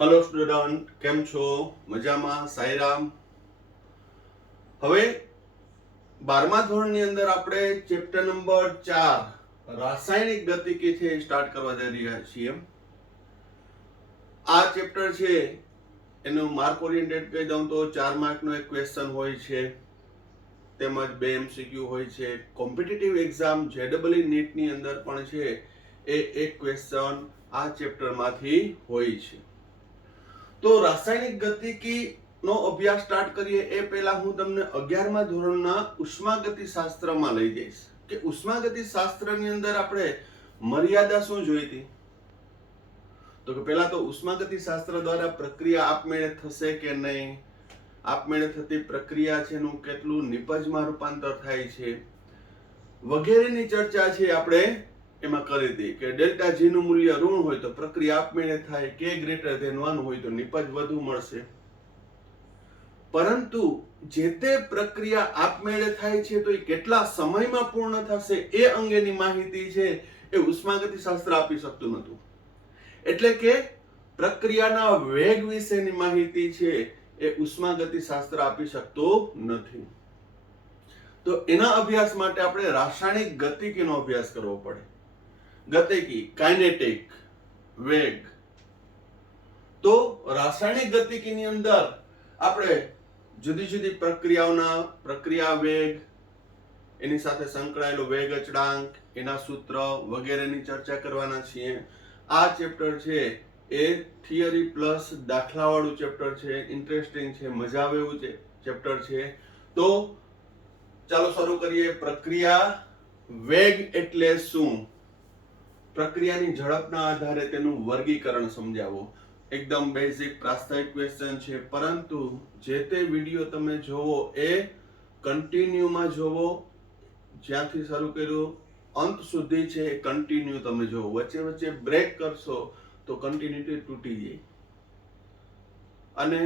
Hello student, કેમ છો? મજામાં? સાઈરામ. હવે 12મા ધોરણની અંદર આપણે ચેપ્ટર નંબર 4 રાસાયણિક ગતિકી છે સ્ટાર્ટ કરવા જઈ રહ્યા છીએ. આ ચેપ્ટર છે એનું માર્ક ઓરિએન્ટેડ કહી દઉં તો 4 માર્કનો એક ક્વેશ્ચન હોય છે, તેમજ 2 MCQ હોય છે. કોમ્પિટિટિવ એક્ઝામ JEE નીટની અંદર પણ છે એ એક ક્વેશ્ચન આ ચેપ્ટરમાંથી હોય છે. તો રાસાયણિક ગતિકી નો અભ્યાસ સ્ટાર્ટ કરીએ એ પહેલા હું તમને 11મા ધોરણના ઉષ્માગતિશાસ્ત્રમાં લઈ જઈશ કે ઉષ્માગતિશાસ્ત્રની અંદર આપણે મર્યાદા શું જોઈ હતી. તો કે પહેલા તો ઉષ્માગતિશાસ્ત્ર દ્વારા પ્રક્રિયા આપમેળે થશે કે નહીં, આપમેળે થતી પ્રક્રિયા છે એનું કેટલું નિપજમાં રૂપાંતર થાય છે વગેરેની ચર્ચા છે આપણે એમાં કરી હતી કે ડેલ્ટા જી નું મૂલ્ય ઋણ હોય તો પ્રક્રિયા આપમેળે થાય, કે ગ્રેટર ધેન 1 હોય તો નિપજ વધુ મળશે. પરંતુ જે તે પ્રક્રિયા આપમેળે થાય છે તો એ કેટલા સમયમાં પૂર્ણ થશે એ અંગેની માહિતી છે એ ઉષ્માગતિશાસ્ત્ર આપી શકતું નહોતું. એટલે કે પ્રક્રિયાના વેગ વિશેની માહિતી છે એ ઉષ્માગતિશાસ્ત્ર આપી શકતું નથી. તો એના અભ્યાસ માટે આપણે રાસાયણિક ગતિકીનો અભ્યાસ કરવો પડે. ગતિકી, કાઇનેટિક, વેગ. તો રાસાયણિક ગતિકીની અંદર આપણે જુદી જુદી પ્રક્રિયાઓના પ્રક્રિયા વેગ, એની સાથે સંકળાયેલો વેગ અચળાંક, એના સૂત્ર વગેરેની ચર્ચા કરવાના છીએ. આ ચેપ્ટર છે એ થિયરી પ્લસ દાખલાવાળું ચેપ્ટર છે, ઇન્ટરેસ્ટિંગ છે, મજા આવે એવું ચેપ્ટર છે. તો ચાલો શરૂ કરીએ. પ્રક્રિયા વેગ એટલે શું? પ્રક્રિયાની ઝડપના આધારે તેનું વર્ગીકરણ સમજાવો. એકદમ બેઝિક પ્રાસ્તાવિક ક્વેશ્ચન છે, પરંતુ જે તે વિડીયો તમે જોવો એ કન્ટિન્યુમાં જોવો. જ્યાંથી શરૂ કર્યું અંત સુધી છે એ કન્ટિન્યુ તમે જોવો. વચ્ચે વચ્ચે બ્રેક કરશો તો કન્ટિન્યુટી તૂટી જાય અને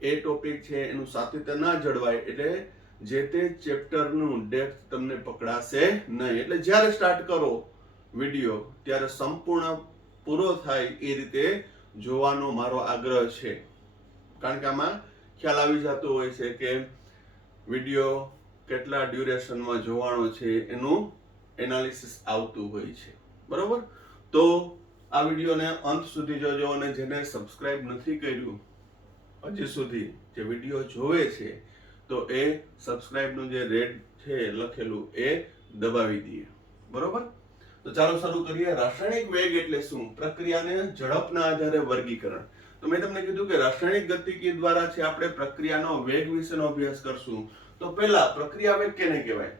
એ ટોપિક છે એનું સાતત્ય ના જળવાય, એટલે જે તે ચેપ્ટરનું ડેપ્થ તમને પકડાશે નહીં. એટલે જ્યારે સ્ટાર્ટ કરો વિડીયો ત્યારે સંપૂર્ણ પૂરો થાય એ રીતે જોવાનો મારો આગ્રહ છે. કારણ કે આમાં ખ્યાલ આવી જતો હોય છે કે વિડીયો કેટલા ડ્યુરેશનમાં જોવાનો છે એનું એનાલિસિસ આવતું હોય છે. બરોબર? તો આ વિડીયોને અંત સુધી જોજો અને જેને સબસ્ક્રાઇબ નથી કર્યું હજી સુધી, જે વિડીયો જોવે છે તો એ સબસ્ક્રાઇબનું જે રેડ છે લખેલું એ દબાવી દઈએ. બરોબર? તો ચાલો શરૂ કરીએ. રાસાયણિક વેગ એટલે શું? પ્રક્રિયાને ઝડપના આધારે વર્ગીકરણ. તો મેં તમને કીધું કે રાસાયણિક ગતિકી દ્વારા છે આપણે પ્રક્રિયાનો વેગ વિશેનો અભ્યાસ કરશું. તો પહેલા પ્રક્રિયા વેગ કેને કહેવાય?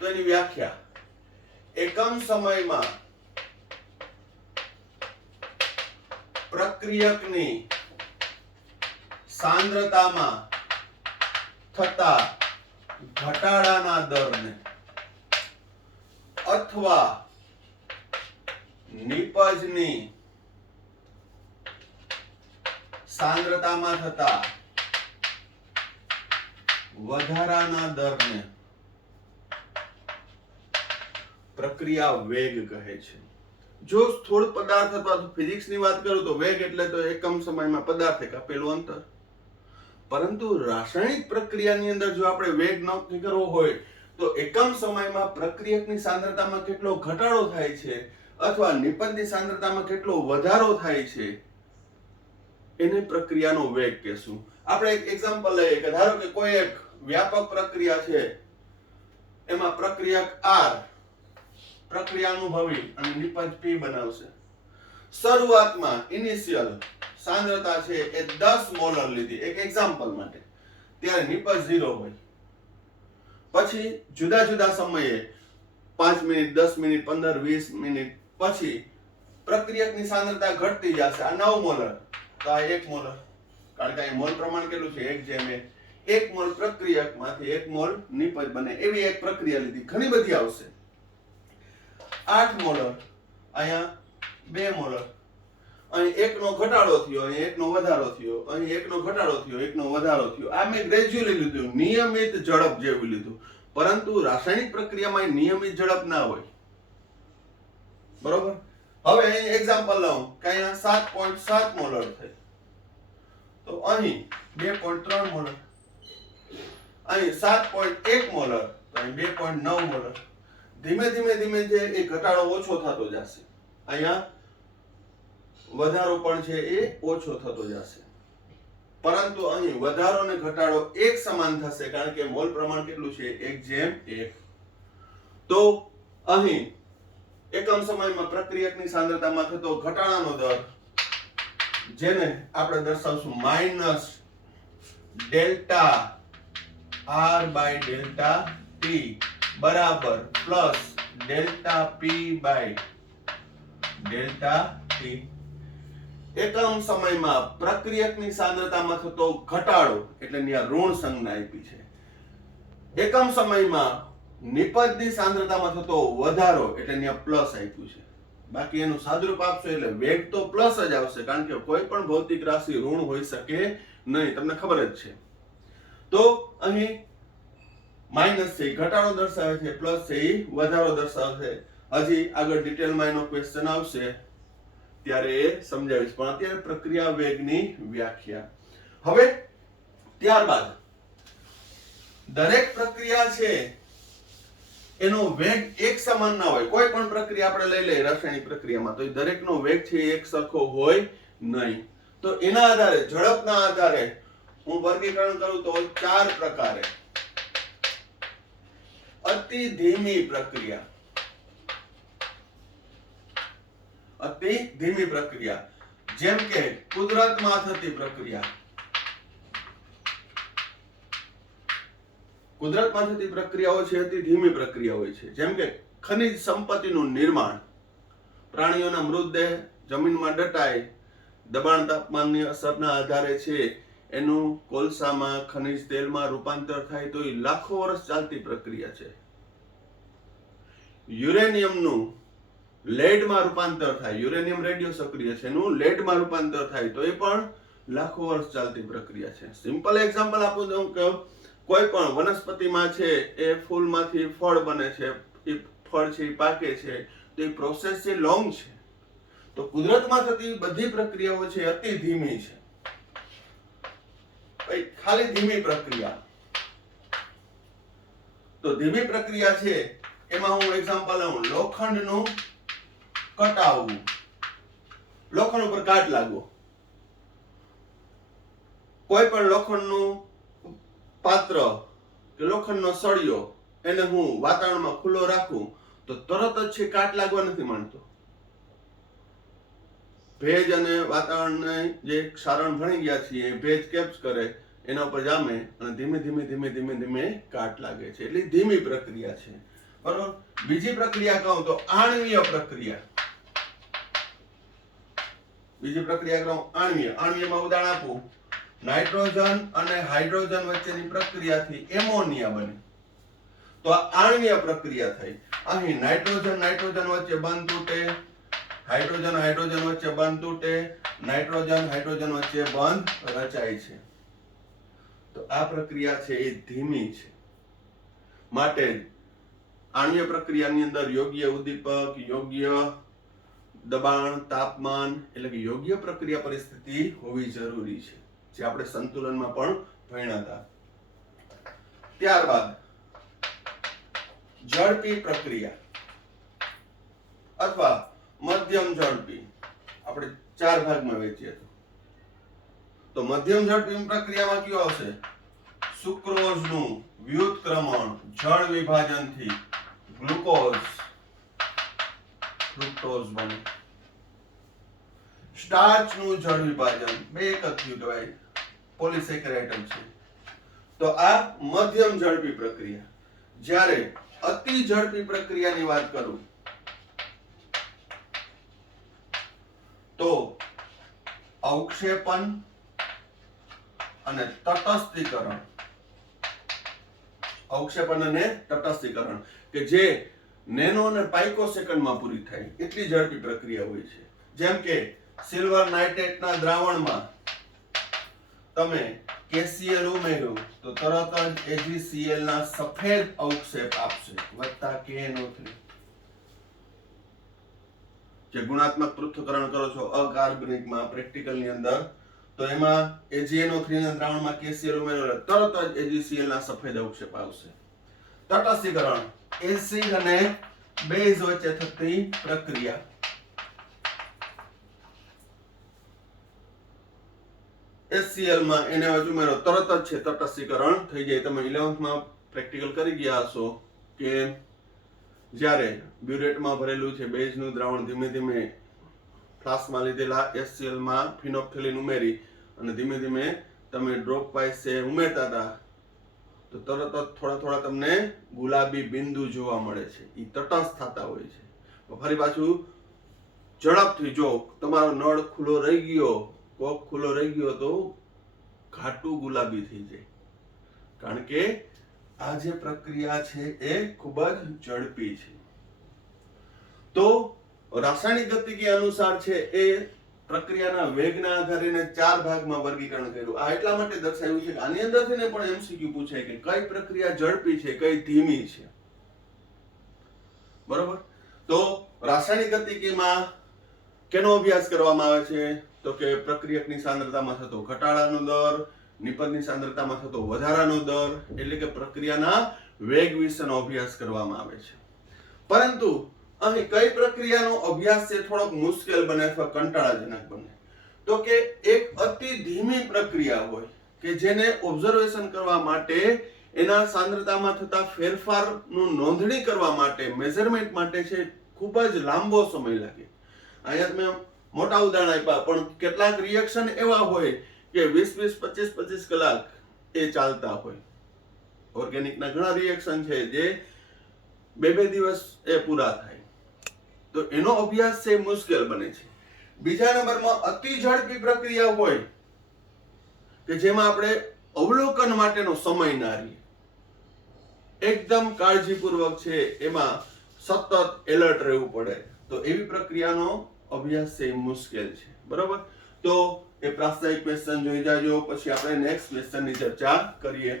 તો એની વ્યાખ્યા: એકમ સમયમાં પ્રક્રિયકની સાંદ્રતામાં થતા ઘટાડાના દરને અથવા નિપજની સાંદ્રતામાં થતા વધારાના દરને પ્રક્રિયા વેગ કહે છે. જો સ્થૂળ પદાર્થ અથવા ફિઝિક્સની વાત કરું તો વેગ એટલે તો એકમ સમયમાં પદાર્થે કાપેલું અંતર. પરંતુ રાસાયણિક પ્રક્રિયાની અંદર જો આપણે વેગ નક્કી કરવો હોય તો એકમ સમયમાં પ્રક્રિયકની સાંદ્રતામાં કેટલો ઘટાડો થાય છે અથવા નિપજની સાંદ્રતામાં કેટલો વધારો થાય છે એને પ્રક્રિયાનો વેગ કહેશું. આપણે એક એક્ઝામ્પલ લઈએ કે ધારો કે કોઈ એક વ્યાપક પ્રક્રિયા છે, એમાં પ્રક્રિયક R પ્રક્રિયા અનુભવી અને નિપજ P બનાવશે. શરૂઆતમાં ઇનિશિયલ સાંદ્રતા છે એ 10 મોલર લીધી એક એક્ઝામ્પલ માટે, ત્યારે નિપજ 0 હોય. પછી જુદા જુદા સમયે 5 મિનિટ, 10 મિનિટ, 15, 20 મિનિટ પછી પ્રક્રિયકની સાંદ્રતા ઘટતી જશે. આ 9 મોલર તો આ 1 મોલર, કારણ કે અહીં મોલ પ્રમાણ કેટલું છે? 1:1. 1 મોલ પ્રક્રિયકમાંથી 1 મોલ નિપજ બને એવી એક પ્રક્રિયા લીધી. ઘણી બધી આવશે. 8 મોલર, અહીંયા 2 મોલર, અહીં 1 નો ઘટાડો થયો, અહીં 1 નો વધારો થયો, અહીં 1 નો ઘટાડો થયો, 1 નો વધારો થયો. આ મેં ગ્રેજ્યુઅલી લીધું, નિયમિત ઝડપ જેવું લીધું. પરંતુ રાસાયણિક પ્રક્રિયામાં નિયમિત ઝડપ ના હોય. બરોબર? હવે અહીં એક્ઝામ્પલ લઉં કે અહીંયા 7.7 મોલર થઈ, તો અહીં 2.3 મોલર, અહીં 7.1 મોલર, તો અહીં 2.9 મોલર. ધીમે ધીમે જે એ ઘટાડો ઓછો થતો જશે, અહીંયા વધારો પણ છે એ ઓછો થતો જશે, પરંતુ અહીં વધારો અને ઘટાડો એક સમાન થશે, કારણ કે મોલ પ્રમાણ કેટલું છે 1:1. તો અહીં એકમ સમયમાં પ્રક્રિયકની સાંદ્રતામાં થતો ઘટાડાનો દર, જેને આપણે દર્શાવશું minus delta R by delta T બરાબર plus delta P by delta T. એકમ સમયમાં પ્રક્રિયકની સાંદ્રતામાં થતો ઘટાડો એટલે ત્યાં ઋણ સંજ્ઞા આપી છે. એકમ સમયમાં નિપજની સાંદ્રતામાં થતો વધારો એટલે ત્યાં પ્લસ આપ્યું છે. બાકી એનું સાદુરૂપ આપશો એટલે વેગ તો પ્લસ જ આવશે, કારણ કે કોઈ પણ ભૌતિક રાશિ ઋણ હોઈ શકે નહીં, તમને ખબર જ છે. તો અહીં માઇનસ છે ઘટાડો દર્શાવે છે, પ્લસ છે એ વધારો દર્શાવે છે. હજી આગળ ડિટેલમાં એનો ક્વેશ્ચન આવશે ત્યારે એ સમજાવીશ, પણ અત્યારે પ્રક્રિયા વેગની વ્યાખ્યા. હવે ત્યારબાદ દરેક પ્રક્રિયા છે એનો વેગ એક સમાન ના હોય. કોઈ પણ પ્રક્રિયા આપણે લઈ લઈએ રાસાયણિક પ્રક્રિયામાં, તો દરેકનો વેગ છે એક સરખો હોય નહીં. તો એના આધારે, ઝડપના આધારે હું વર્ગીકરણ કરું તો 4 પ્રકારે. અતિ ધીમી પ્રક્રિયા, અતિ ધીમી પ્રક્રિયા જેમ કે કુદરતમાં થતી પ્રક્રિયા. કુદરતમાં થતી પ્રક્રિયાઓ છે અતિ ધીમી પ્રક્રિયા હોય છે, જેમ કે ખનિજ સંપત્તિનું નિર્માણ, પ્રાણીઓના મૃતદેહ જમીનમાં દટાય, દબાણ તાપમાનની અસરના આધારે છે એનું કોલસામાં ખનિજ તેલમાં રૂપાંતર થાય, તો એ લાખો વર્ષ ચાલતી પ્રક્રિયા છે. યુરેનિયમનું લેડમાં રૂપાંતર થાય, યુરેનિયમ રેડિયો સક્રિય છે, એનું લેડમાં રૂપાંતર થાય, તો એ પણ લાખો વર્ષ ચાલતી પ્રક્રિયા છે. સિમ્પલ એક્ઝામ્પલ આપું તો કે કોઈ પણ વનસ્પતિમાં છે એ ફૂલમાંથી ફળ બને છે, એ ફળ છે એ પાકે છે, તો એ પ્રોસેસ છે લોંગ છે. તો કુદરતમાં થતી બધી પ્રક્રિયાઓ છે અતિ ધીમી છે. ખાલી ધીમી પ્રક્રિયા, તો ધીમી પ્રક્રિયા છે એમાં હું એક્ઝામ્પલ લઉં, લોખંડનું કટાવવું, લોખંડ ઉપર કાટ લાગવો. કોઈ પણ લોખંડનું પાત્ર કે લોખંડનો સળિયો એને હું વાતાવરણમાં ખુલ્લો રાખું તો તરત જ છે કાટ લાગવા નથી માંડતો. ભેજ અને વાતાવરણને જે ક્ષારણ ભણી ગયા છીએ, ભેજ કેપ્સ કરે, એના ઉપર જામે અને ધીમે ધીમે કાટ લાગે છે. એટલે ધીમી પ્રક્રિયા છે, બરોબર. બીજી પ્રક્રિયા કહું તો આણ્વીય પ્રક્રિયા. બીજી પ્રક્રિયા કહું આણ્વીય. આણ્વીયમાં ઉદાહરણ આપું, નાઇટ્રોજન અને હાઇડ્રોજન વચ્ચેની પ્રક્રિયાથી એમોનિયા બને, તો આ આણ્વીય પ્રક્રિયા થઈ. અહીં નાઇટ્રોજન વચ્ચે બંધ તૂટે, હાઇડ્રોજન વચ્ચે બંધ તૂટે, નાઇટ્રોજન હાઇડ્રોજન વચ્ચે બંધ રચાય છે. તો આ પ્રક્રિયા છે એ ધીમી છે. માટે આણ્વીય પ્રક્રિયાની અંદર યોગ્ય ઉદ્દીપક, યોગ્ય દબાણ, તાપમાન એટલે કે યોગ્ય પ્રક્રિયા પરિસ્થિતિ હોવી જરૂરી છે, જે આપણે સંતુલનમાં પણ ભણ્યા હતા. ત્યારબાદ ઝડપી પ્રક્રિયા અથવા મધ્યમ ઝડપી આપણે 4 ભાગમાં વહેંચીએ તો મધ્યમ ઝડપી પ્રક્રિયામાં કયો આવશે? સુક્રોઝનું વ્યુત્ક્રમણ જળ વિભાજનથી ગ્લુકોઝ ફ્રુક્ટોઝ બને. સ્ટાર્ચનું જળ વિભાજન બે એક જ થયું કહેવાય, પોલિસેકેરાઇડ છે. તો આ મધ્યમ ઝડપી પ્રક્રિયા. જ્યારે અતિ ઝડપી પ્રક્રિયાની વાત કરું તો અવક્ષેપન અને તટસ્થીકરણ. અવક્ષેપન અને તટસ્થીકરણ કે જે નેનો અને પાઇકો સેકન્ડમાં પૂરી થાય એટલી ઝડપી પ્રક્રિયા હોય છે. જેમ કે સિલ્વર નાઇટ્રેટના દ્રાવણમાં તમે KCl ઉમેર્યું તો તરત જ AgCl ના સફેદ અવક્ષેપ આપશે વત્તા KNO3. જે ગુણાત્મક પૃથ્થકરણ કરો છો અકાર્બનિકમાં પ્રેક્ટિકલની અંદર, તો એમાં AgNO3 ના દ્રાવણમાં KCl ઉમેરો તરત જ AgCl ના સફેદ અવક્ષેપ આવશે. તટસ્થીકરણ એસિડ અને બેઝ વચ્ચે થતી પ્રક્રિયા. HCl માં NaOH ઉમેરો તરત જ છે તટસ્થીકરણ થઈ જાય. તમે 11th માં પ્રેક્ટિકલ કરી ગયા હશો કે જ્યારે બ્યુરેટમાં ભરેલું છે બેઝનું દ્રાવણ ધીમે ધીમે ફ્લાસ્કમાં લીધેલા HCl માં ફિનોપ્થેલિન ઉમેરી અને ધીમે ધીમે તમે ડ્રોપ વાઇઝ ઉમેરતા હતા, તો તરત જ થોડા થોડા તમને ગુલાબી બિંદુ જોવા મળે છે. એ તટસ્થ થતા હોય છે. ફરી પાછું ઝડપથી જો તમારો નળ ખુલ્લો રહી ગયો, કોક ખુલ્લો રહી ગયો, તો ઘાટું ગુલાબી થઈ જાય. કારણ કે આ જે પ્રક્રિયા છે એ ખૂબ જ ઝડપી છે. તો રાસાયણિક ગતિકી અનુસાર છે એ પ્રક્રિયાના વેગના આધારે 4 ભાગમાં વર્ગીકરણ કર્યું. આ એટલા માટે દર્શાવ્યું છે કે આની અંદરથી ને પણ MCQ પૂછાય કે કઈ પ્રક્રિયા ઝડપી છે, કઈ ધીમી છે. બરોબર? તો રાસાયણિક ગતિકીમાં કેનો અભ્યાસ કરવામાં આવે છે? તો કે પ્રક્રિયકની સાંદ્રતામાં થતો ઘટાડાનો દર, નિપજની સાંદ્રતામાં થતો વધારાનો દર, એટલે કે પ્રક્રિયાના વેગ વિશેનો અભ્યાસ કરવામાં આવે છે. પરંતુ અહીં કઈ પ્રક્રિયાનો અભ્યાસ છે થોડોક મુશ્કેલ બને અથવા કંટાળાજનક બને? તો કે એક અતિ ધીમી પ્રક્રિયા હોય કે જેને ઓબ્ઝર્વેશન કરવા માટે, એના સાંદ્રતામાં થતા ફેરફારનું નોંધણી કરવા માટે, મેઝરમેન્ટ માટે છે ખૂબ જ લાંબો સમય લાગે. અહીંયા મેં મોટા ઉદાહરણ આપ્યા, પણ કેટલાક રિએક્શન એવા હોય કે 20 25 કલાક એ ચાલતા હોય. ઓર્ગેનિકના ઘણા રિએક્શન છે જે 2 દિવસ એ પૂરા થાય. તો એનો અભ્યાસ છે મુશ્કેલ બને છે. બીજા નંબરમાં અતિ ઝડપી પ્રક્રિયા હોય કે જેમાં આપણે અવલોકન માટેનો સમય ના રહે, એકદમ કાળજીપૂર્વક છે એમાં સતત એલર્ટ રહેવું પડે, તો એવી પ્રક્રિયાનો અભ્યાસ છે મુશ્કેલ છે. બરોબર? તો એ પ્રાસ્તાવિક ક્વેશ્ચન જોઈ જાજો, પછી આપણે નેક્સ્ટ ક્વેશ્ચનની ચર્ચા કરીએ.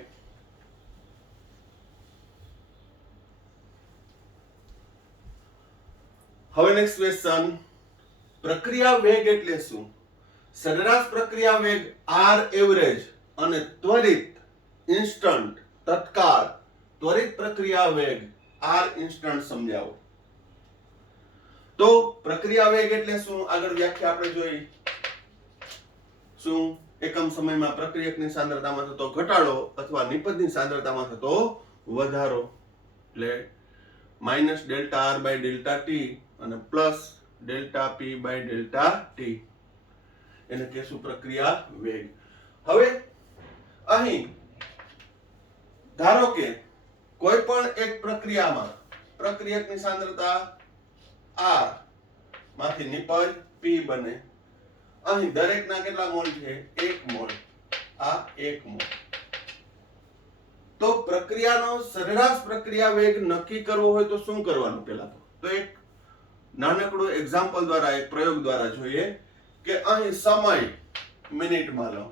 હવે નેક્સ્ટ ક્વેશ્ચન, પ્રક્રિયા વેગ એટલે શું? સરેરાશ પ્રક્રિયા વેગ R એવરેજ અને ત્વરિત ઇન્સ્ટન્ટ તત્કાળ ત્વરિત પ્રક્રિયા વેગ R ઇન્સ્ટન્ટ સમજાવો. તો પ્રક્રિયા વેગ એટલે શું? આગળ વ્યાખ્યા આપણે જોઈ. શું? એકમ સમયમાં પ્રક્રિયકની સાંદ્રતામાં થતો ઘટાડો અથવા નિપજની સાંદ્રતામાં થતો વધારો, એટલે -ΔR/ΔT અને +ΔP/ΔT, એને કહેશું પ્રક્રિયા વેગ. હવે અહીં ધારો કે કોઈ પણ એક પ્રક્રિયામાં પ્રક્રિયકની સાંદ્રતા R માંથી નિપજ P બને. અહીં દરેકના કેટલા મોલ છે? 1 મોલ. આ 1 મોલ. તો પ્રક્રિયાનો સરેરાશ પ્રક્રિયા વેગ નક્કી કરવો હોય તો શું કરવાનું? પહેલા તો એક નાનકડું એક્ઝામ્પલ દ્વારા, એક પ્રયોગ દ્વારા જોઈએ કે અહીં સમય મિનિટમાં લો,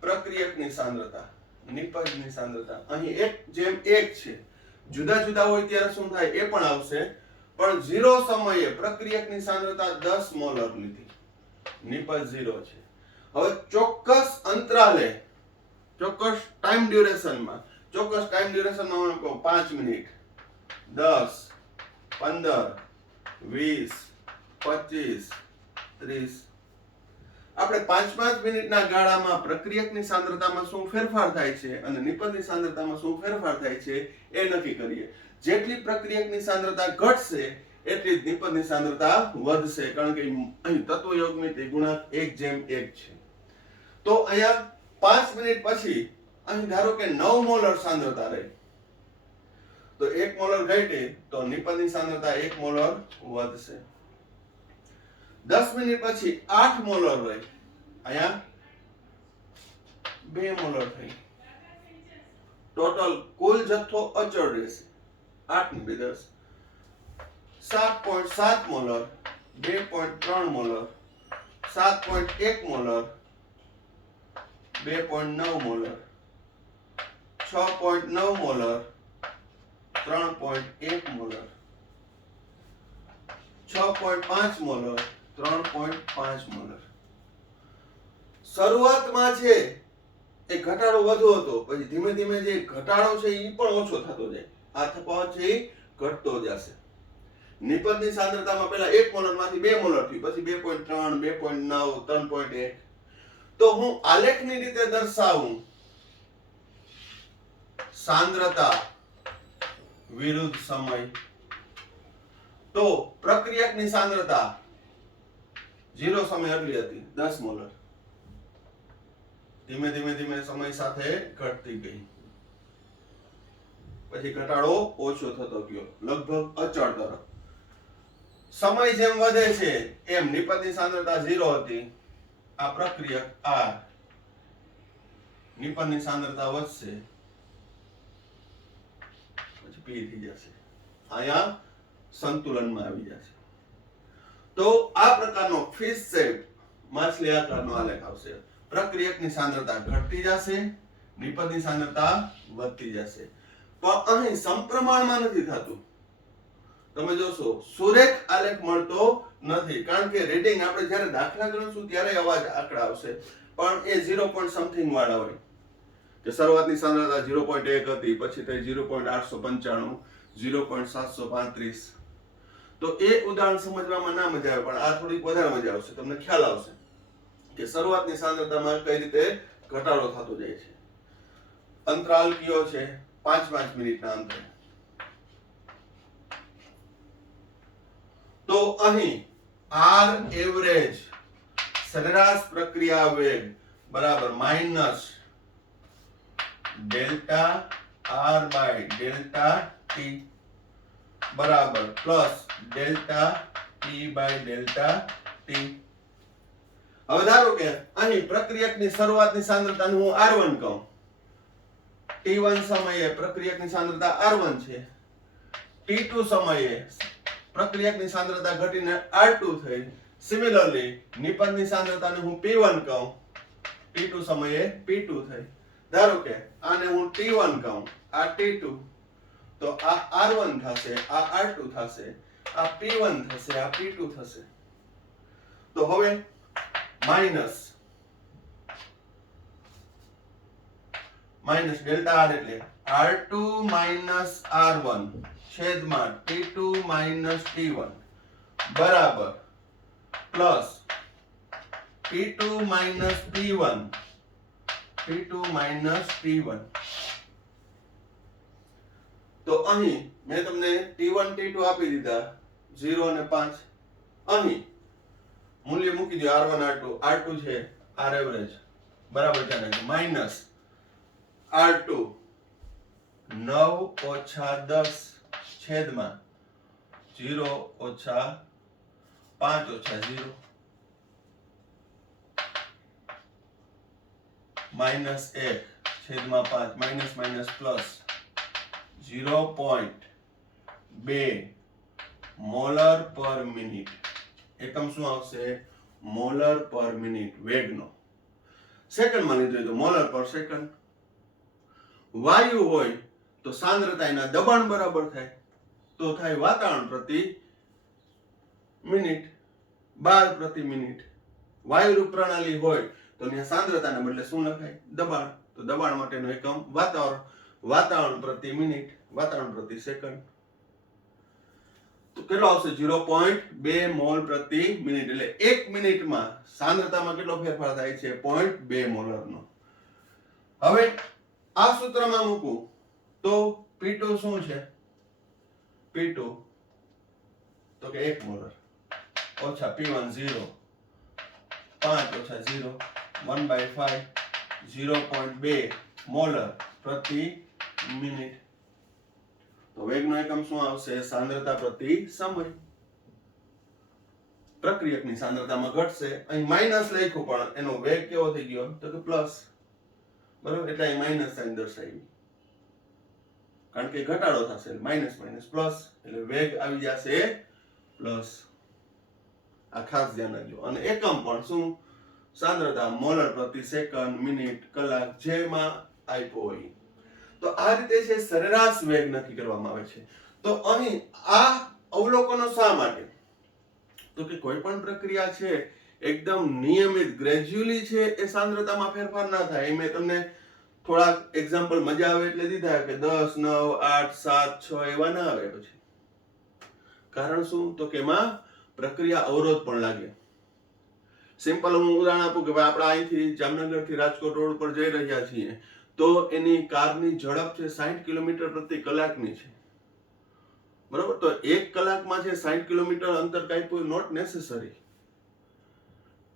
પ્રક્રિયકની સાંદ્રતા, નિપજની સાંદ્રતા અહીં 1:1 છે. જુદા જુદા હોય ત્યારે શું થાય એ પણ આવશે, પણ 0 સમયે પ્રક્રિયકની સાંદ્રતા 10 મોલર લીધી, નિપજ 0 છે. હવે ચોક્કસ અંતરાલે, ચોક્કસ ટાઈમ ડ્યુરેશનમાં, ચોક્કસ ટાઈમ ડ્યુરેશનમાં હું કહું 5 મિનિટ, 10, 15, 20, 25, 30, આપણે 5 મિનિટના ગાળામાં પ્રક્રિયકની સાંદ્રતામાં શું ફેરફાર થાય છે અને નિપજની સાંદ્રતામાં શું ફેરફાર થાય છે એ નક્કી કરીએ. જેટલી પ્રક્રિયકની સાંદ્રતા ઘટશે એટલી જ નિપજની સાંદ્રતા વધશે, કારણ કે અહીં તત્વયોગમિતિ ગુણાંક 1:1 છે. તો અહીંયા 5 મિનિટ પછી અહીં ધારો કે 9 મોલર સાંદ્રતા રહી, તો 1 મોલર ઘટી તો નિપજની સાંદ્રતા 1 મોલર વધશે. 10 મિનિટ પછી 8 મોલર રહી, અહીંયા 2 મોલર થઈ. ટોટલ કુલ જથ્થો અચળ રહેશે 8 ને 2 10, 7.7 molar, 2.3 molar, 7.1 molar, 2.9 molar, 6.9 molar, 3.1 molar, 6.5 molar 3.5 molar. શરૂઆતમાં છે એ ઘટાડો વધુ હતો, પછી ધીમે ધીમે જે ઘટાડો છે એ પણ ઓછો થતો જાય. આ તફાવત છે એ ઘટતો જશે. નિપજની સાંદ્રતામાં પહેલા 1 મોલર માંથી 2 મોલર થયું, પછી 2.3 2.9 3.1. તો હું આલેખની રીતે દર્શાવું સાંદ્રતા વિરુદ્ધ સમય, તો પ્રક્રિયકની સાંદ્રતા 0 સમય એટલી હતી 10 મોલર. ધીમે ધીમે ધીમે સમય સાથે ઘટતી ગઈ, પછી ઘટાડો ઓછો થતો ગયો, લગભગ અચળ તરફ. સમય જેમ વધે છે એમ નિપજની સાંદ્રતા 0 હતી. આ પ્રક્રિયક R, નિપજની સાંદ્રતા વધશે, પછી P થઈ જશે. અહીંયા સંતુલનમાં આવી જશે. તો આ પ્રકારનો ફિશ શેપ માછલી આકારનો આલેખ આવશે. પ્રક્રિયકની સાંદ્રતા ઘટતી જશે, નિપજની સાંદ્રતા વધતી જશે. પણ અહીં સમપ્રમાણમાં નથી થતું. તમે જોશો સુરેખ આલેખ મળતો નથી, કારણ કે રીડિંગ આપણે જ્યારે દાખલા ગણશું ત્યારે અવાજ આંકડા આવશે, પણ એ 0. સમથિંગ વાળા હોય કે શરૂઆતની સાંદ્રતા 0.1 હતી, પછી થઈ 0.895 0.735. તો એ ઉદાહરણ સમજવામાં ના મજા આવે, પણ આ થોડીક વધારે મજા આવશે. તમને ખ્યાલ આવશે કે શરૂઆતની સાંદ્રતામાં કઈ રીતે ઘટાડો થતો જાય છે. અંતરાલ કયો છે? 5 મિનિટના અંતરે. તો અહીં R એવરેજ સરેરાશ પ્રક્રિયા વેગ બરાબર minus delta R by delta T બરાબર plus delta T by delta T. હવે ધારો કે અહીં પ્રક્રિયકની શરૂઆતની સાંદ્રતાને હું R1 કહું. T1 સમયે પ્રક્રિયકની સાંદ્રતા R1 છે. T2 સમયે પ્રક્રિયકની સાંદ્રતા ઘટીને R2 થઈ. સિમિલરલી નિપજની સાંદ્રતાને હું P1 કહું, T2 સમયે P2 થઈ. ધારો કે આને હું T1 કહું, આ T2, તો આ R1 થશે, આ R2 થશે, આ P1 થશે, આ P2 થશે. તો હવે માઈનસ ડેલ્ટા R એટલે R2 માઈનસ R1 છેદમાં T2 માઈનસ T1 બરાબર પ્લસ P2 માઈનસ P1 તો અહીં મેં તમને T1 T2 આપી દીધા 0 અને 5. અહીં મૂલ્ય મૂકી દો R1 R2 છે R એવરેજ બરાબર જાણે છે માઈનસ R2 9 ઓછા 10 છેદમાં 0 ઓછા 5 ઓછા 0 માઈનસ 1 છેદમાં 5 માઈનસ માઈનસ પ્લસ 0.2 મોલર પર મિનિટ. એકમ શું આવશે? મોલર પર મિનિટ વેગનો. સેકન્ડમાં લીધું તો મોલર પર સેકન્ડ. વાયુ હોય તો સાંદ્રતા એના દબાણ બરાબર થાય, તો થાય વાતાવરણ પ્રતિ મિનિટ, બાર પ્રતિ મિનિટ. વાયુરૂપ પ્રણાલી હોય તો ત્યાં સાંદ્રતાને બદલે શું લખાય? દબાણ. તો દબાણ માટેનો એકમ વાતાવરણ. વાતાવરણ પ્રતિ મિનિટ, વાતાવરણ પ્રતિ સેકન્ડ. તો કેટલો આવશે? 0.2 મોલ પ્રતિ મિનિટ. એટલે 1 મિનિટમાં સાંદ્રતામાં કેટલો ફેરફાર થાય છે? 0.2 મોલરનો. હવે આ સૂત્રમાં મૂકું તો P2 શું છે? P2 તો કે 1 મોલર ઓછા P1 0 5 ઓછા 0 1/5 0.2 મોલર પ્રતિ મિનિટ. તો વેગનો એકમ શું આવશે? સાંદ્રતા પ્રતિ સમય. પ્રક્રિયકની સાંદ્રતામાં ઘટશે. અહીં માઈનસ લખ્યું પણ એનો વેગ કેવો થઈ ગયો? તો કે પ્લસ. બરોબર, એટલે અહીં માઈનસ સાઇન દર્શાવી, કારણ કે ઘટાડો થશે. માઈનસ માઈનસ પ્લસ એટલે વેગ આવી જશે પ્લસ. આ ખાસ ધ્યાન રાખજો. અને એકમ પણ શું? સાંદ્રતા મોલર પ્રતિ સેકન્ડ, મિનિટ, કલાક જેમાં આપ્યો હોય. તો આ રીતે છે સરેરાશ વેગ નક્કી કરવામાં આવે છે. તો અહીં આ અવલોકનો શા માટે? તો કે કોઈ પણ પ્રક્રિયા છે એકદમ નિયમિત ગ્રેજ્યુઅલી છે એ સાંદ્રતામાં ફેરફાર ના થાય. એ મેં તમને થોડાક એક્ઝામ્પલ મજા આવે એટલે દીધા કે 10, 9, 8, 7, 6 એવા ના આવે. પછી કારણ શું? તો કે એમાં પ્રક્રિયા અવરોધ પણ લાગે. સિમ્પલ હું ઉદાહરણ આપું કે ભાઈ આપણે અહીંથી જામનગર થી રાજકોટ રોડ પર જઈ રહ્યા છીએ, તો એની કારની ઝડપ છે 60 કિલોમીટર પ્રતિ કલાકની છે. બરોબર? તો 1 કલાકમાં છે 60 કિલોમીટર અંતર કાપ્યું, નોટ નેસેસરી.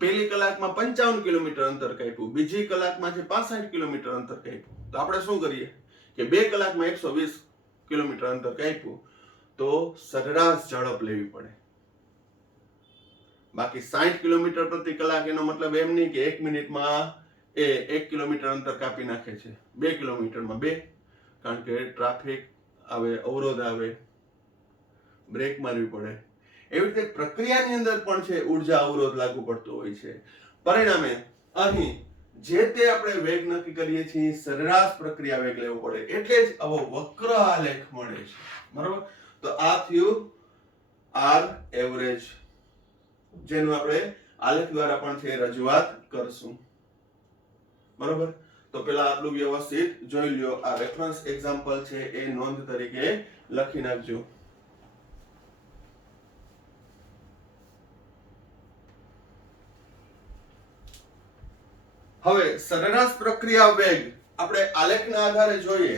પહેલી કલાકમાં 55 કિલોમીટર અંતર કાપ્યું, બીજી કલાકમાં છે 65 કિલોમીટર અંતર કાપ્યું. તો આપણે શું કરીએ કે 2 કલાકમાં 120 કિલોમીટર અંતર કાપ્યું, તો સરેરાશ ઝડપ લેવી પડે. બાકી 60 કિલોમીટર પ્રતિ કલાક એનો મતલબ એમ નહીં કે 1 મિનિટમાં એ 1 કિલોમીટર અંતર કાપી નાખે છે. 2 કિલોમીટરમાં 2, કારણ કે ટ્રાફિક આવે, અવરોધ આવે, બ્રેક મારવી પડે. એવી રીતે પ્રક્રિયાની અંદર પણ છે ઉર્જા અવરોધ લાગુ પડતો હોય છે. પરિણામે અહીં જે તે આપણે વેગ નક્કી કરીએ છીએ સરેરાશ પ્રક્રિયા વેગ લેવો પડે, એટલે જ આવો વક્ર આલેખ મળે છે. બરોબર? તો આ થયું આર એવરેજ, જેનું આપણે આલેખ દ્વારા પણ છે રજૂઆત કરશું. બરોબર? તો પેલા આટલું વ્યવસ્થિત જોઈ લ્યો. આ રેફરન્સ એક્ઝામ્પલ છે એ નોંધ તરીકે લખી નાખજો. હવે સરેરાશ પ્રક્રિયા વેગ આપણે આલેખના આધારે જોઈએ.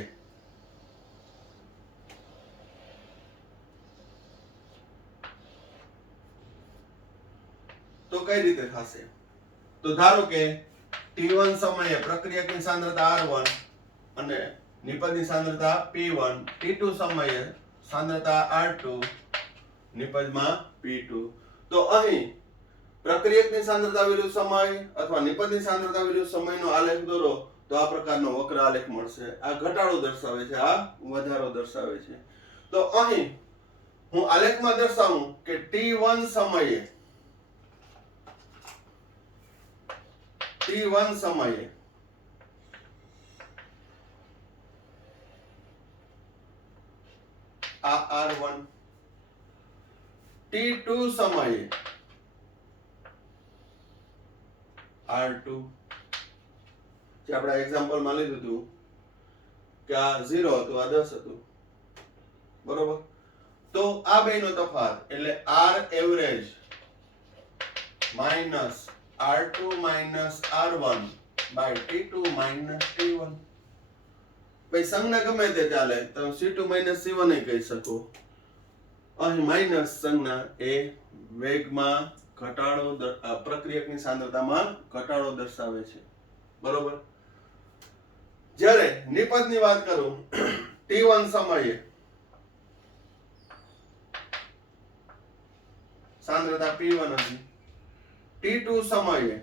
તો કઈ રીતે થશે? તો ધારો કે t1 સમયે પ્રક્રિયકની સાંદ્રતા r1 અને નિપજની સાંદ્રતા p1, t2 સમયે સાંદ્રતા r2, નિપજમાં p2. તો અહીં પ્રક્રિયકની સાંદ્રતા વિરુદ્ધ સમય અથવા નિપજની સાંદ્રતા વિરુદ્ધ સમયનો આલેખ દોરો તો આ પ્રકારનો વક્ર આલેખ મળશે. આ ઘટાડો દર્શાવે છે, આ વધારો દર્શાવે છે. તો અહીં હું આલેખમાં દર્શાવું કે t1 સમયે આ r1, t2 સમયે r2, જે આપણે એક્ઝામ્પલ માં લીધું હતું કે આ 0 હતું, આ 10 હતું. બરોબર? તો આ બેનો તફાવત એટલે r average minus r2 minus r1 by t2 minus t1. ભાઈ સંજ્ઞા ગમે તે ચાલે, તમે c2 માઈનસ c1 એ કહી શકો. અહીં માઈનસ સંજ્ઞા એ વેગમાં ઘટાડો, પ્રક્રિયકની સાંદ્રતામાં ઘટાડો દર્શાવે છે. બરોબર? જ્યારે નિપજની વાત કરું, t1 સમયે સાંદ્રતા p1 હતી, t2 સમયે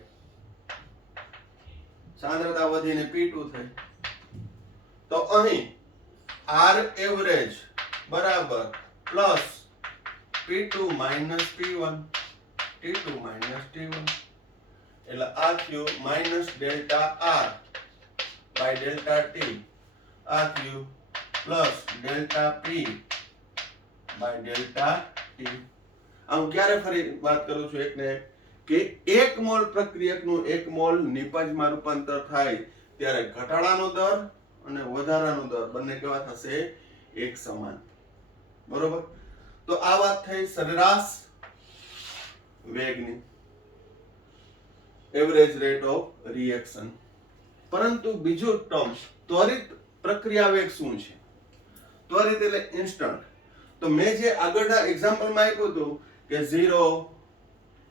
સાંદ્રતા વધીને p2 થઈ. તો અહીં r એવરેજ બરાબર plus p2 minus p1, t2 minus t1, એટલે આ થયું minus delta r by delta t. આ થયું plus delta p by delta t. હું ક્યારે ફરી વાત કરું છું એકને કે 1 મોલ પ્રક્રિયકનું 1 મોલ નિપજમાં રૂપાંતર થાય ત્યારે ઘટાડાનો દર અને વધારાનો દર બંને કેવા થશે? એક સમાન. બરોબર? તો આ વાત થઈ સરેરાશ વેગની, એવરેજ રેટ ઓફ રિએક્શન. પરંતુ બીજું ટર્મ ત્વરિત પ્રક્રિયા વેગ શું છે? ત્વરિત એટલે ઇન્સ્ટન્ટ. તો મેં જે આગળના એક્ઝામ્પલમાં આપ્યું હતું કે 0,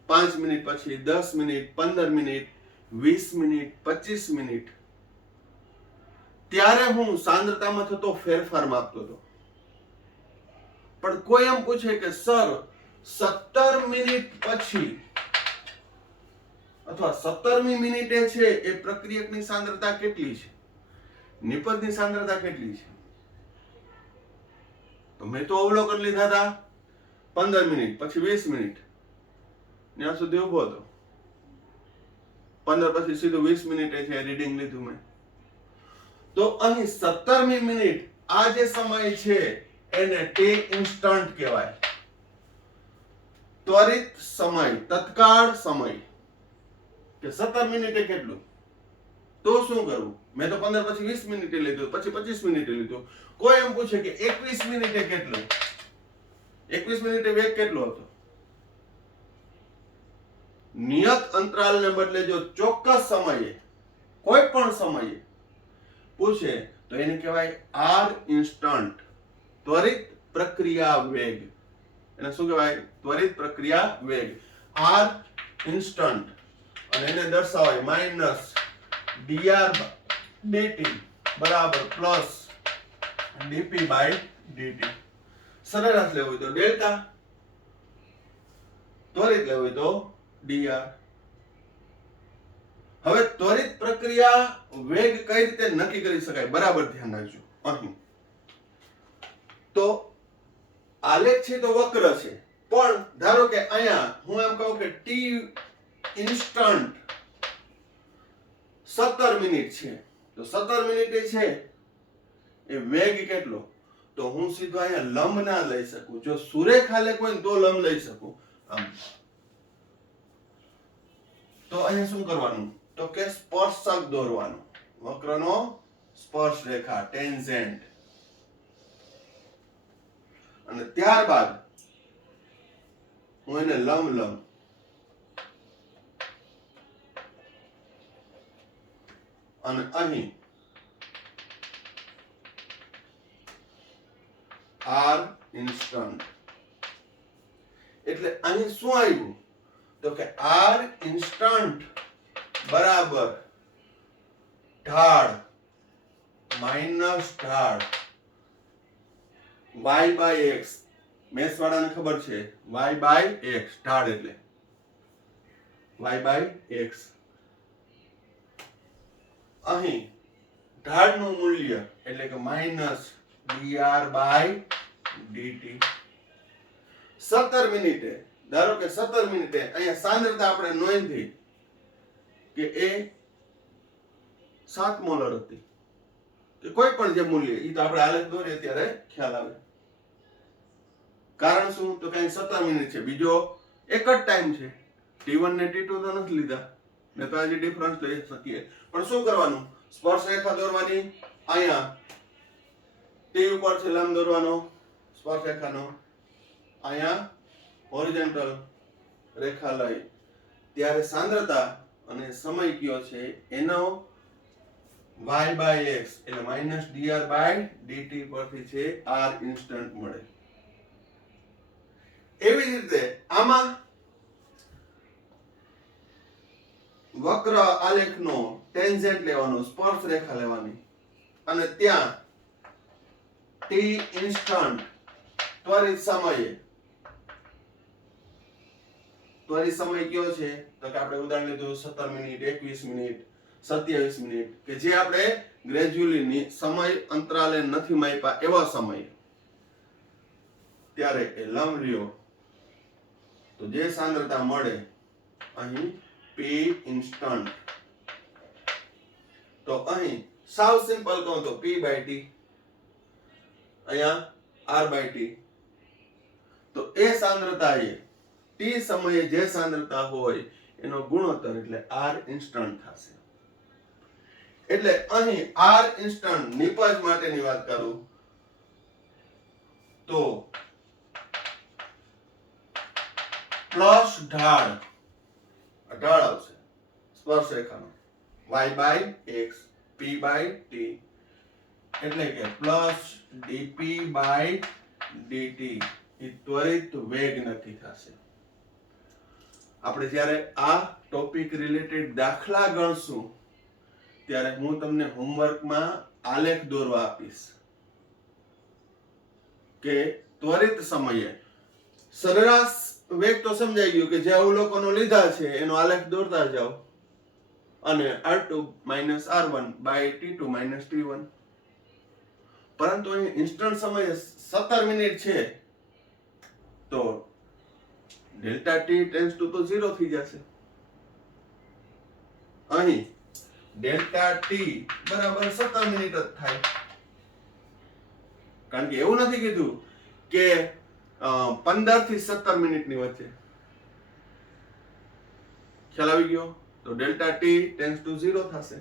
5 મિનિટ પછી, 10 મિનિટ, 15 મિનિટ, 20 મિનિટ, 25 મિનિટ, ત્યારે હું સાંદ્રતામાં થતો ફેરફાર માપતો હતો. પણ કોઈ એમ પૂછે કે સર 17 મિનિટ પછી અથવા 17મી મિનિટે છે એ પ્રક્રિયકની સાંદ્રતા કેટલી છે, નિપજની સાંદ્રતા કેટલી છે? તો મેં તો અવલોકન લીધા હતા 15 મિનિટ પછી 20 મિનિટ ત્યાં સુધી ઉભો હતો. 15 પછી સીધું 20 મિનિટે છે રીડિંગ લીધું મેં. તો અહીં 17મી મિનિટ આ જે સમય છે એને t ઇન્સ્ટન્ટ કહેવાય. ત્વરિત સમય, તત્કાળ સમય કે 17 મિનિટે કેટલું, તો શું કરવું? મેં તો 15 પછી 20 મિનિટે લીધું, પછી 25 મિનિટે લીધું. કોઈ એમ પૂછે કે 21 મિનિટે કેટલું, 21 મિનિટે વેગ કેટલો હતો? નિયત અંતરાલને બદલે જો ચોક્કસ સમયે, કોઈ પણ સમયે પૂછે તો એને કહેવાય આર ઇન્સ્ટન્ટ, ત્વરિત પ્રક્રિયા વેગ. એને શું કહેવાય? ત્વરિત પ્રક્રિયા વેગ, આર ઇન્સ્ટન્ટ. અને એને દર્શાવાય માઇનસ dr dt બરાબર પ્લસ dp બાય dt. સરેરાશ લેવું હોય તો ડેલ્ટા, ત્વરિત લેવું હોય તો dr. હવે ત્વરિત પ્રક્રિયા વેગ કઈ રીતે નક્કી કરી શકાય? બરાબર ધ્યાન રાખજો. અહીં તો આલેખ છે તો વક્ર છે, પણ ધારો કે અહીંયા હું એમ કહું કે t ઇન્સ્ટન્ટ 17 મિનિટ છે, તો 17 મિનિટે છે એ વેગ કેટલો? તો હું સીધો અહીંયા લંબ ના લઈ શકું. જો સુરેખ આલેખ હોય તો લંબ લઈ શકું. આમ તો અહીંયા શું કરવાનું? તો કે સ્પર્શક દોરવાનું, વક્રનો સ્પર્શ રેખા, ટેન્જેન્ટ. અને ત્યારબાદ હું એને લંબ લઉં. અને અહીં આર ઇન્સ્ટન્ટ. એટલે અહીં શું આવ્યું? તો કે આર ઇન્સ્ટન્ટ બરાબર ઢાળ માઇનસ ઢાળ y બાય x. મેથ્સ વાળાને ખબર છે y બાય x, ઢાળ એટલે y બાય x. અહીં ઢાળનું મૂલ્ય એટલે કે માઇનસ dr બાય dt. 17 મિનિટે, ધારો કે 17 મિનિટે અહીંયા સાંદ્રતા આપણે નોંધી કે એ 7 મોલર હતી, કે કોઈ પણ જે મૂલ્ય, એ તો આપણે આલેખ દોરીએ ત્યારે ખ્યાલ આવે. કારણ શું? તો કઈ 17 મિનિટ છે, બીજો એક જ ટાઈમ છે, t1 ને t2 તો નથી લીધા, ને તો આજે ડિફરન્સ લઈ શકીએ. પણ શું કરવાનું? સ્પર્શ રેખા દોરવાની. અહીંયા t ઉપર છે લંબ દોરવાનો સ્પર્શ રેખાનો, અહીંયા હોરિઝોન્ટલ રેખા લઈ ત્યારે સાંદ્રતા અને સમય કયો છે એનો y બાય x એટલે માઇનસ dr બાય dt પરથી છે r ઇન્સ્ટન્ટ મળે. એવી જ રીતે આમાં વક્ર આલેખનો ટેન્જેન્ટ લેવાનો, સ્પર્શ રેખા લેવાની, અને ત્યાં t ઇન્સ્ટન્ટ ત્વરિત સમયે, ત્વરિત સમય કયો છે? તો કે આપણે ઉદાહરણ લીધું 17 મિનિટ, 21 મિનિટ, 27 મિનિટ, કે જે આપણે ગ્રેજ્યુઅલી સમય અંતરાલે નથી માપ્યા એવા સમય. ત્યારે એ લંબ લ્યો તો જે સાંદ્રતા મળે અહીં p ઇન્સ્ટન્ટ. તો અહીં સાવ સિમ્પલ કહું તો p બાય t, અહીંયા r બાય t. તો એ સાંદ્રતા એ t સમયે જે સાંદ્રતા હોય એનો ગુણોત્તર એટલે r ઇન્સ્ટન્ટ થશે. એટલે અહીં r ઇન્સ્ટન્ટ નિપજ માટેની વાત કરું તો પ્લસ ઢાળ આવશે સ્પર્શ રેખાનો, y by x, p by t, એટલે કે પ્લસ dp બાય dt. એ ત્વરિત વેગ નક્કી થશે. આપણે જ્યારે આ ટોપિક રિલેટેડ દાખલા ગણશું ત્યારે હું તમને હોમવર્કમાં આલેખ દોરવા આપીશ કે ત્વરિત સમયે સરેરાશ વેગ તો સમજાઈ ગયું કે જે અવલોકનો લીધા છે એનો આલેખ દોરતા જાઓ, અને r2 minus r1 by t2 minus t1. પરંતુ અહીં ઇન્સ્ટન્ટ સમયે 17 મિનિટ છે તો ડેલ્ટા t ટેન્ડ્સ ટુ તો 0 થઈ જશે. અહીં ડેલ્ટા t બરાબર 17 મિનિટ જ થાય, કારણ કે એવું નથી કીધું કે 15 થી 17 મિનિટની વચ્ચે. ખ્યાલ આવી ગયો? તો ડેલ્ટા ટી ટેન્ડ્સ ટુ 0 થશે.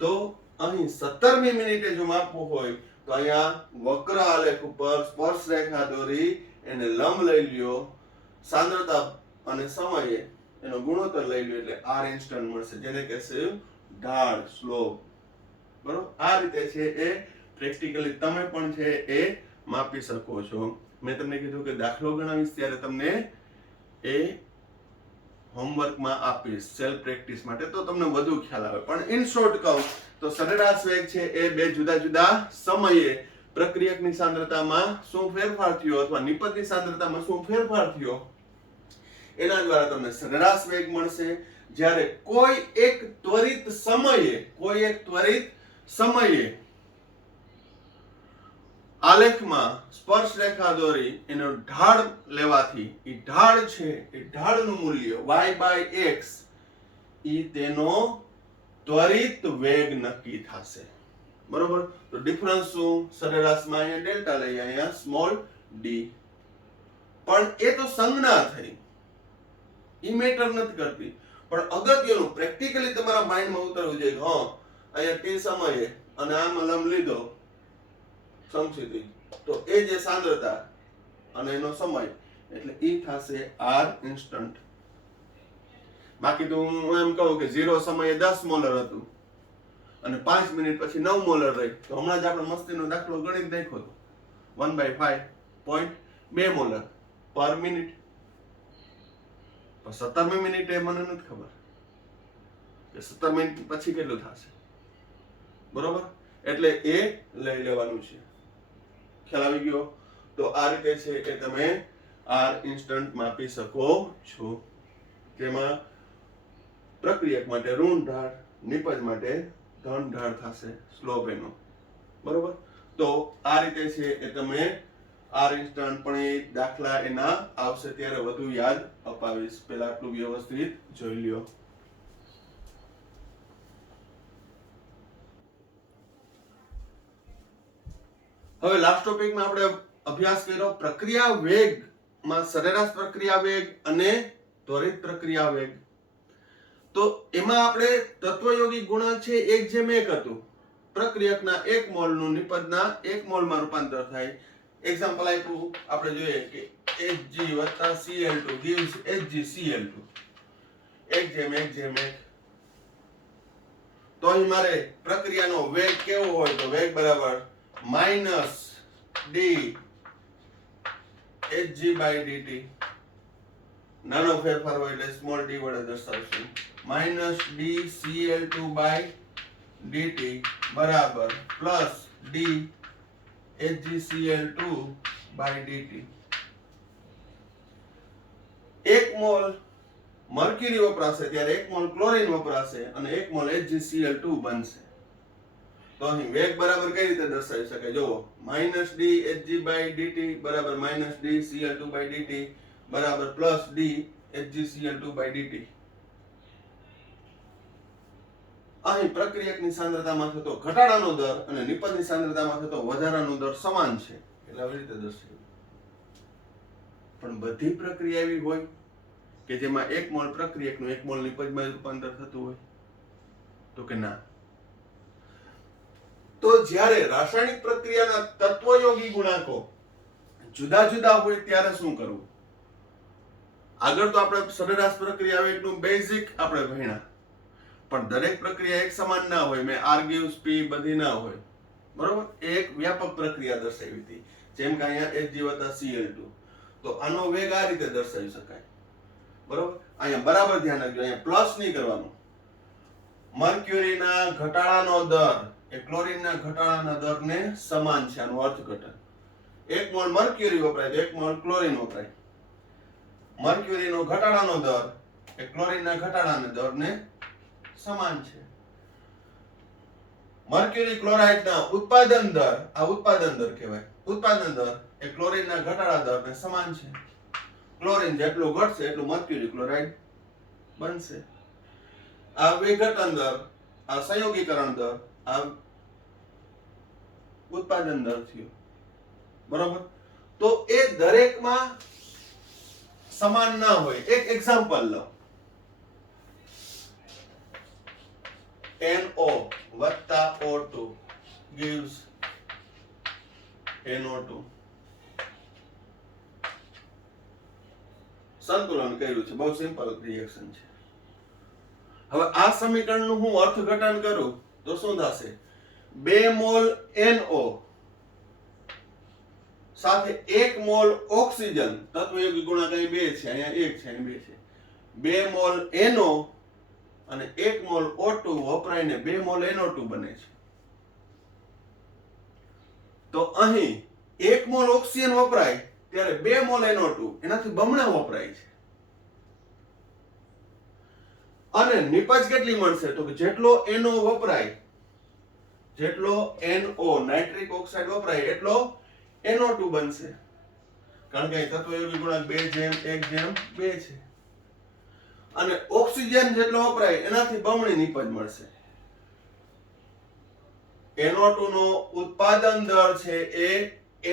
તો અહીં 17મી મિનિટે જો માપવું હોય તો અહીંયા વક્ર આલેખ ઉપર સ્પર્શ રેખા દોરી એને લંબ લઈ લ્યો, સાંદ્રતા અને સમયે એનો ગુણોત્તર લઈ લ્યો એટલે r ઇન્સ્ટન્ટ મળશે, જેને કહેશે ઢાળ, સ્લોપ. બરોબર? આ રીતે છે એ પ્રેક્ટિકલી તમે પણ છે એ માપી શકો છો. મેં તમને કીધું કે દાખલો ગણાવીશ ત્યારે તમને એ હોમવર્કમાં આપીશ સેલ્ફ પ્રેક્ટિસ માટે, તો તમને વધુ ખ્યાલ આવે. પણ ઇન શોર્ટ કહું તો સરેરાશ વેગ છે એ બે જુદા જુદા સમયે પ્રક્રિયકની સાંદ્રતામાં શું ફેરફાર થયો અથવા નિપજની સાંદ્રતામાં શું ફેરફાર થયો એના દ્વારા તમને સરેરાશ વેગ મળશે. જ્યારે કોઈ એક ત્વરિત સમયે આલેખમાં સ્પર્શ રેખા દોરી એનો ઢાળ લેવાથી એ ઢાળ છે એ ઢાળનું મૂલ્ય y/x ઈ તેનો ત્વરિત વેગ નક્કી થશે. બરોબર? તો ડિફરન્સ શું? સરેરાશમાં અહીંયા ડેલ્ટા લઈએ, અહીંયા સ્મોલ ડી. પણ એ તો સંજ્ઞા થઈ, ઈ મેટર નથી કરતી. પણ અગત્યનું પ્રેક્ટિકલી તમારા માઇન્ડમાં ઉતરવું જોઈએ કે હા અહીંયા ટી સમયે અને આમાં લંબ લીધો સમજીતી, તો એ જે સાંદ્રતા અને એનો સમય એટલે ઈ થશે r ઇન્સ્ટન્ટ. બાકી તો હું એમ કહું કે 0 સમયે 10 મોલર હતું અને 5 મિનિટ પછી 9 મોલર રહી, તો હમણાં જ આપણે મસ્તીનો દાખલો ગણીને નાખ્યો હતો 1/5.2 મોલર પર મિનિટ. 17મી મિનિટે મને નથી ખબર કે 17 મિનિટ પછી કેટલું થશે. બરોબર? એટલે એ લઈ લેવાનું છે. ખ્યાલ આવી ગયો? તો આ રીતે છે કે તમે r ઇન્સ્ટન્ટ માપી શકો છો. તેમાં પ્રક્રિયક માટે ઋણ ઢાળ, નિપજ માટે ધન ઢાળ થશે સ્લોપ એનો. બરોબર? તો આ રીતે છે એ તમે r ઇન્સ્ટન્ટ પણ એ દાખલા એના આવશે ત્યારે વધુ યાદ અપાવીશ. પહેલા આટલું વ્યવસ્થિત જોઈ લ્યો. હવે લાસ્ટ ટોપિકમાં આપણે અભ્યાસ કર્યો પ્રક્રિયા વેગમાં સરેરાશ પ્રક્રિયા વેગ અને ત્વરિત પ્રક્રિયા વેગ. તો એમાં આપણે તત્વયોગી ગુણાંક છે 1:1 હતું. પ્રક્રિયકના 1 મોલનું નિપજના 1 મોલમાં રૂપાંતર થાય. એક્ઝામ્પલ આપ્યું આપણે જોઈએ કે Hg + Cl2 gives HgCl2 1:1:1. તો અહીં મારે પ્રક્રિયાનો વેગ કેવો હોય તો વેગ બરાબર -d Hg/dt. નાનો ફેરફાર હોય એટલે સ્મોલ d વડે દર્શાવશું. -d Cl2/dt બરાબર +d HgCl2/dt. 1 મોલ મર્ક્યુરી વપરાશે ત્યારે 1 મોલ ક્લોરીન વપરાશે અને 1 મોલ HgCl2 બનશે. તો અહીં વેગ બરાબર કઈ રીતે દર્શાવી શકાય? જુઓ, -d Hg/dt બરાબર -d Cl2/dt બરાબર +d HgCl2/dt. અહીં પ્રક્રિયકની સાંદ્રતામાં થતો ઘટાડાનો દર અને નિપજની સાંદ્રતામાં થતો વધારાનો દર સમાન છે એટલે આવી રીતે દર્શાવ્યું. પણ બધી પ્રક્રિયા એવી હોય કે જેમાં 1 મોલ પ્રક્રિયકનું 1 મોલ નિપજમાં રૂપાંતર થતું હોય? તો કે ના. તો જ્યારે રાસાયણિક પ્રક્રિયાના તત્વયોગી ગુણાંકો જુદા જુદા હોય ત્યારે શું કરવું? આગળ તો આપણે સરેરાશ પ્રક્રિયા વેગનું બેઝિક આપણે ભણ્યા, પણ દરેક પ્રક્રિયા એક સમાન ના હોય. મેં r gives p બધી ના હોય. બરોબર? એક વ્યાપક પ્રક્રિયા દર્શાવી હતી, જેમ કે અહીંયા Hg + Cl2. તો આનો વેગ આ રીતે દર્શાવી શકાય. બરોબર? અહીંયા બરાબર ધ્યાન રાખજો, અહીંયા પ્લસ નહીં કરવાનું. મર્ક્યુરીના ઘટાડાનો દર એ ક્લોરીનના ઘટાડાના દરને સમાન છે. આનું અર્થઘટન 1 મોલ મર્ક્યુરી વપરાય તો 1 મોલ ક્લોરીન વપરાય. મર્ક્યુરીનો ઘટાડાનો દર એ ક્લોરીનના ઘટાડાના દરને સમાન છે. મર્ક્યુરી ક્લોરાઇડના ઉત્પાદન દર, આ ઉત્પાદન દર કહેવાય. ઉત્પાદન દર એ ક્લોરીનના ઘટાડા દરને સમાન છે. ક્લોરીન જેટલું ઘટશે એટલું મર્ક્યુરી ક્લોરાઇડ બનશે. આ વિઘટન દર, આ સંયોગીકરણ દર, આ ઉત્પાદન દર થયો. બરોબર? તો એ દરેકમાં સમાન ના હોય. એક એક્ઝામ્પલ લો. NO વત્તા O2 gives NO2. સંતુલન કર્યું છે. બહુ સિમ્પલ રિએક્શન છે. હવે આ સમીકરણનું હું અર્થઘટન કરું તો શું થશે? 2 મોલ NO સાથે 1 મોલ ઓક્સિજન, તત્વયોગી ગુણાંક અહીં 2 છે, અહીંયા 1 છે, અહીં 2 છે. 2 મોલ NO અને 1 મોલ O2 વપરાઈને 2 મોલ NO2 બને છે. તો અહીં 1 મોલ ઓક્સિજન વપરાય ત્યારે 2 મોલ NO2 એનાથી બમણા વપરાય છે. અને નિપજ કેટલી મળશે? તો કે જેટલો NO વપરાય, જેટલો NO નાઇટ્રિક ઓક્સાઇડ વપરાય એટલો NO2 બનશે. કારણ કે અહીં તત્વયોગી ગુણાંક 2:1:2 છે. અને ઓક્સિજન જેટલો વપરાય એનાથી બમણી નિપજ મળશે. NO2 નો ઉત્પાદન દર છે એ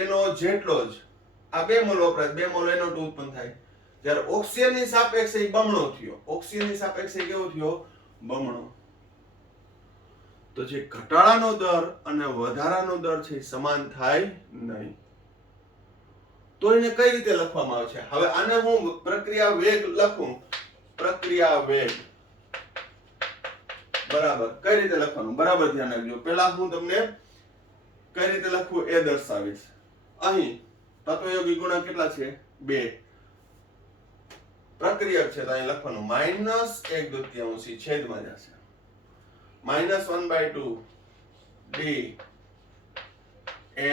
NO જેટલો જ. આ 2 મોલ વપરાય, 2 મોલ NO2 ઉત્પન્ન થાય. જ્યારે ઓક્સિજનની સાપેક્ષે એ બમણો થયો. ઓક્સિજનની સાપેક્ષે કેવો થયો? બમણો. તો જે ઘટાડાનો દર અને વધારાનો દર છે એ સમાન થાય નહીં. તો એને કઈ રીતે લખવામાં આવે છે? હવે આને હું પ્રક્રિયા વેગ લખું. પ્રક્રિયા વેગ બરાબર કઈ રીતે લખવાનું? બરાબર ધ્યાન રાખજો. પહેલા હું તમને કઈ રીતે લખવું એ દર્શાવીશ. અહીં તત્વયોગી ગુણાંક કેટલા છે? 2. પ્રક્રિયક છે તો અહીં લખવાનું -1/2 છેદમાં જશે. -1/2 d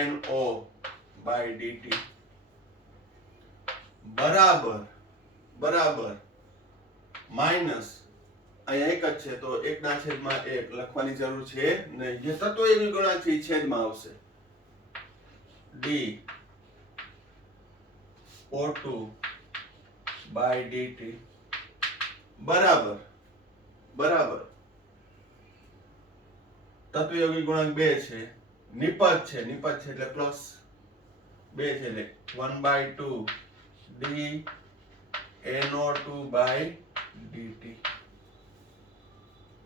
NO/dt બરાબર માઇનસ અહીંયા એક જ છે તો 1/1 લખવાની જરૂર છે નહીં. જે તત્વયોગી ગુણાંક છે એ છેદમાં આવશે. d O2/dt બરાબર તત્વયોગી ગુણાંક 2 છે, નિપજ છે એટલે પ્લસ 2 છે એટલે 1/2 d NO2/dt.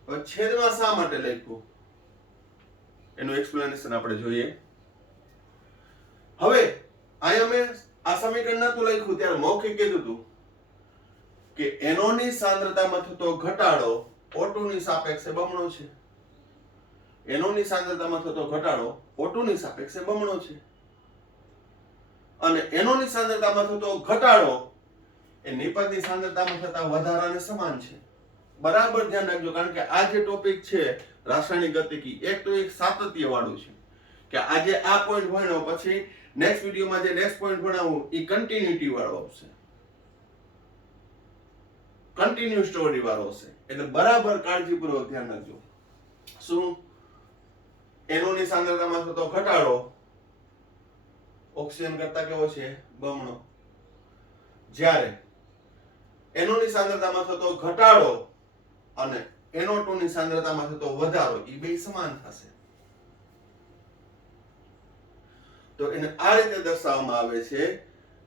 હવે છેદમાં શા માટે લખ્યું એનું એક્સપ્લેનેશન આપણે જોઈએ. હવે અહીંયા મેં આ સમીકરણ નતું લખ્યું ત્યારે મૌખિક કીધું હતું કે NO ની સાંદ્રતામાં થતો ઘટાડો O2 ની સાપેક્ષે બમણો છે. NO ની સાંદ્રતામાં થતો ઘટાડો O2 ની સાપેક્ષે બમણો છે. અને NO ની સાંદ્રતામાં થતો ઘટાડો એ નિપજની સાંદ્રતામાં થતા વધારાને સમાન છે. બરાબર ધ્યાન રાખજો. કારણ કે આ જે ટોપિક છે રાસાયણિક ગતિકી, એક તો એક સાતત્ય વાળું છે કે આજે આ પોઈન્ટ ભણ્યો પછી નેક્સ્ટ વિડિયોમાં જે નેક્સ્ટ પોઈન્ટ ભણાવું એ કન્ટિન્યુટી વાળો આવશે, કન્ટિન્યુ સ્ટોરી વાળો હશે. એટલે બરાબર કાળજીપૂર્વક ધ્યાન રાખજો. શું? NO ની સાંદ્રતામાં થતો ઘટાડો ઓક્સિજન કરતા કેવો છે? બમણો. જ્યારે NO ની સાંદ્રતામાં થતો ઘટાડો અને NO2 ની સાંદ્રતામાં થતો વધારો એ બે સમાન થશે. તો એને આ રીતે દર્શાવવામાં આવે છે.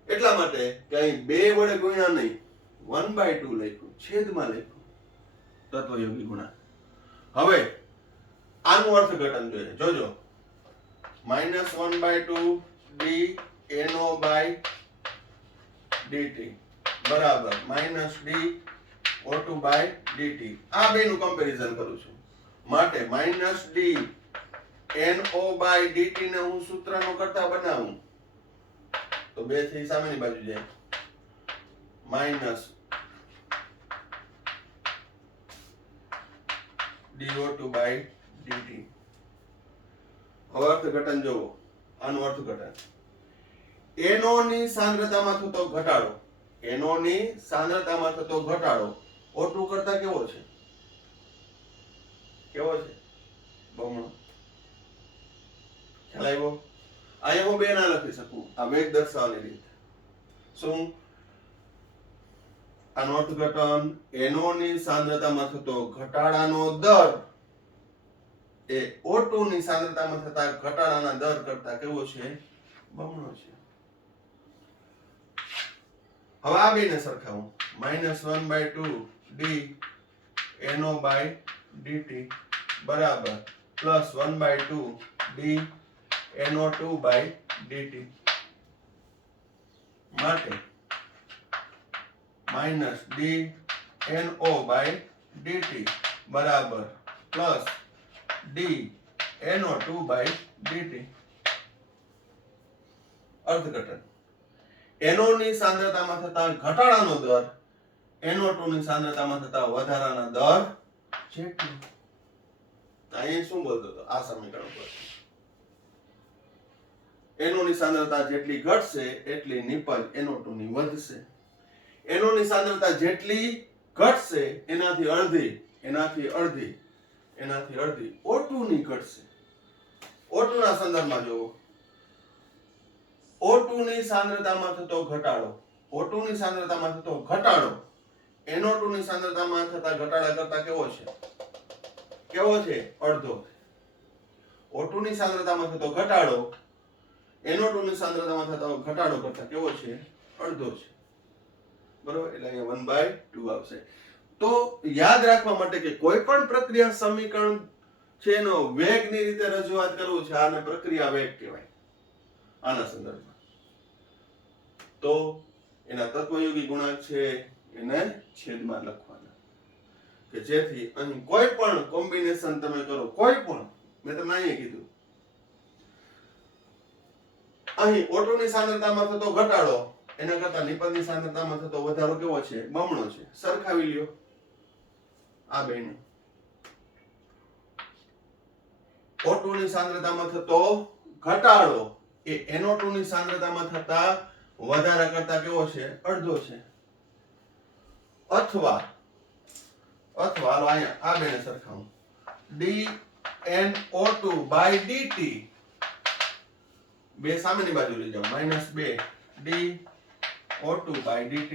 એટલા માટે કે અહીં 2 વડે ગુણ્યા નહીં, 1/2 લખ્યું, છેદમાં લખ્યું તત્વયોગી ગુણાંક. હવે આનું અર્થઘટન જોઈએ. જોજો -1/2 d NO/dt બરાબર -d O2/dt. આ બેનું કમ્પેરીઝન કરું છું માટે -d NO/dt ને હું સૂત્રનો કરતા બનાવું તો 2 થી સામેની બાજુ જાય -dO2/dt. હવે અર્થઘટન જોવો. આનું અર્થઘટન NO ની સાંદ્રતામાં થતો ઘટાડો, NO ની સાંદ્રતામાં થતો ઘટાડો O2 કરતા કેવો છે? બમણો. ખ્યાલ આવ્યો? અહીંયા હું 2 ના લખી શકું. આ વેગ દર્શાવવાની રીત. શું? આનું અર્થઘટન NO ની સાંદ્રતામાં થતો ઘટાડાનો દર એ O2 ની સાંદ્રતામાં થતા ઘટાડાના દર કરતા કેવો છે? બમણો છે. હવે આ બેને સરખાવું. -1/2 d NO/dt બરાબર પ્લસ 1/2 d NO2/dt માટે માઇનસ d NO/dt બરાબર પ્લસ d NO2/dt. અર્થઘટન. NO ની સાંદ્રતામાં થતા ઘટાડાનો દર NO2 ની સાંદ્રતામાં થતા વધારાના દર જેટલો. અહીં શું બોલતો હતો આ સમીકરણ પર? NO ની સાંદ્રતા જેટલી ઘટશે એટલી નિપજ NO2 ની વધશે. NO ની સાંદ્રતા જેટલી ઘટશે એનાથી અડધી O2 ની ઘટશે. O2 ના સંદર્ભમાં જોવો. O2 ની સાંદ્રતામાં થતો ઘટાડો O2 ની સાંદ્રતામાં થતો ઘટાડો NO2 ની સાંદ્રતામાં થતા ઘટાડા કરતા કેવો છે? અડધો. O2 ની સાંદ્રતામાં થતો ઘટાડો NO2 ની સાંદ્રતામાં થતો ઘટાડો કરતા કેવો છે? અડધો છે. બરોબર, એટલે અહીંયા 1/2 આવશે. તો યાદ રાખવા માટે કે કોઈ પણ પ્રક્રિયા સમીકરણ છે એનો વેગની રીતે રજૂઆત કરવું છે, આને પ્રક્રિયા વેગ કહેવાય આના સંદર્ભમાં. તો એના તત્વયોગી ગુણાંક છે એને છેદમાં લખવાના કે જેથી અહીં કોઈ પણ કોમ્બિનેશન તમે કરો, કોઈ પણ, મેં તમને અહીંયા કીધું અહીં O2 ની સાંદ્રતામાં થતો ઘટાડો એના કરતા નિપજની સાંદ્રતામાં થતો વધારો કેવો છે? બમણો છે. સરખાવી લ્યો આ બેનું. O2 ની સાંદ્રતામાં થતો ઘટાડો એ NO2 ની સાંદ્રતામાં થતા વધારા કરતા કેવો છે? અડધો છે. અથવા હાલો અહીંયા આ બેને સરખાવું. d NO2/dt બે સામેની બાજુ લઈ જાઓ, -2 d O2/dt.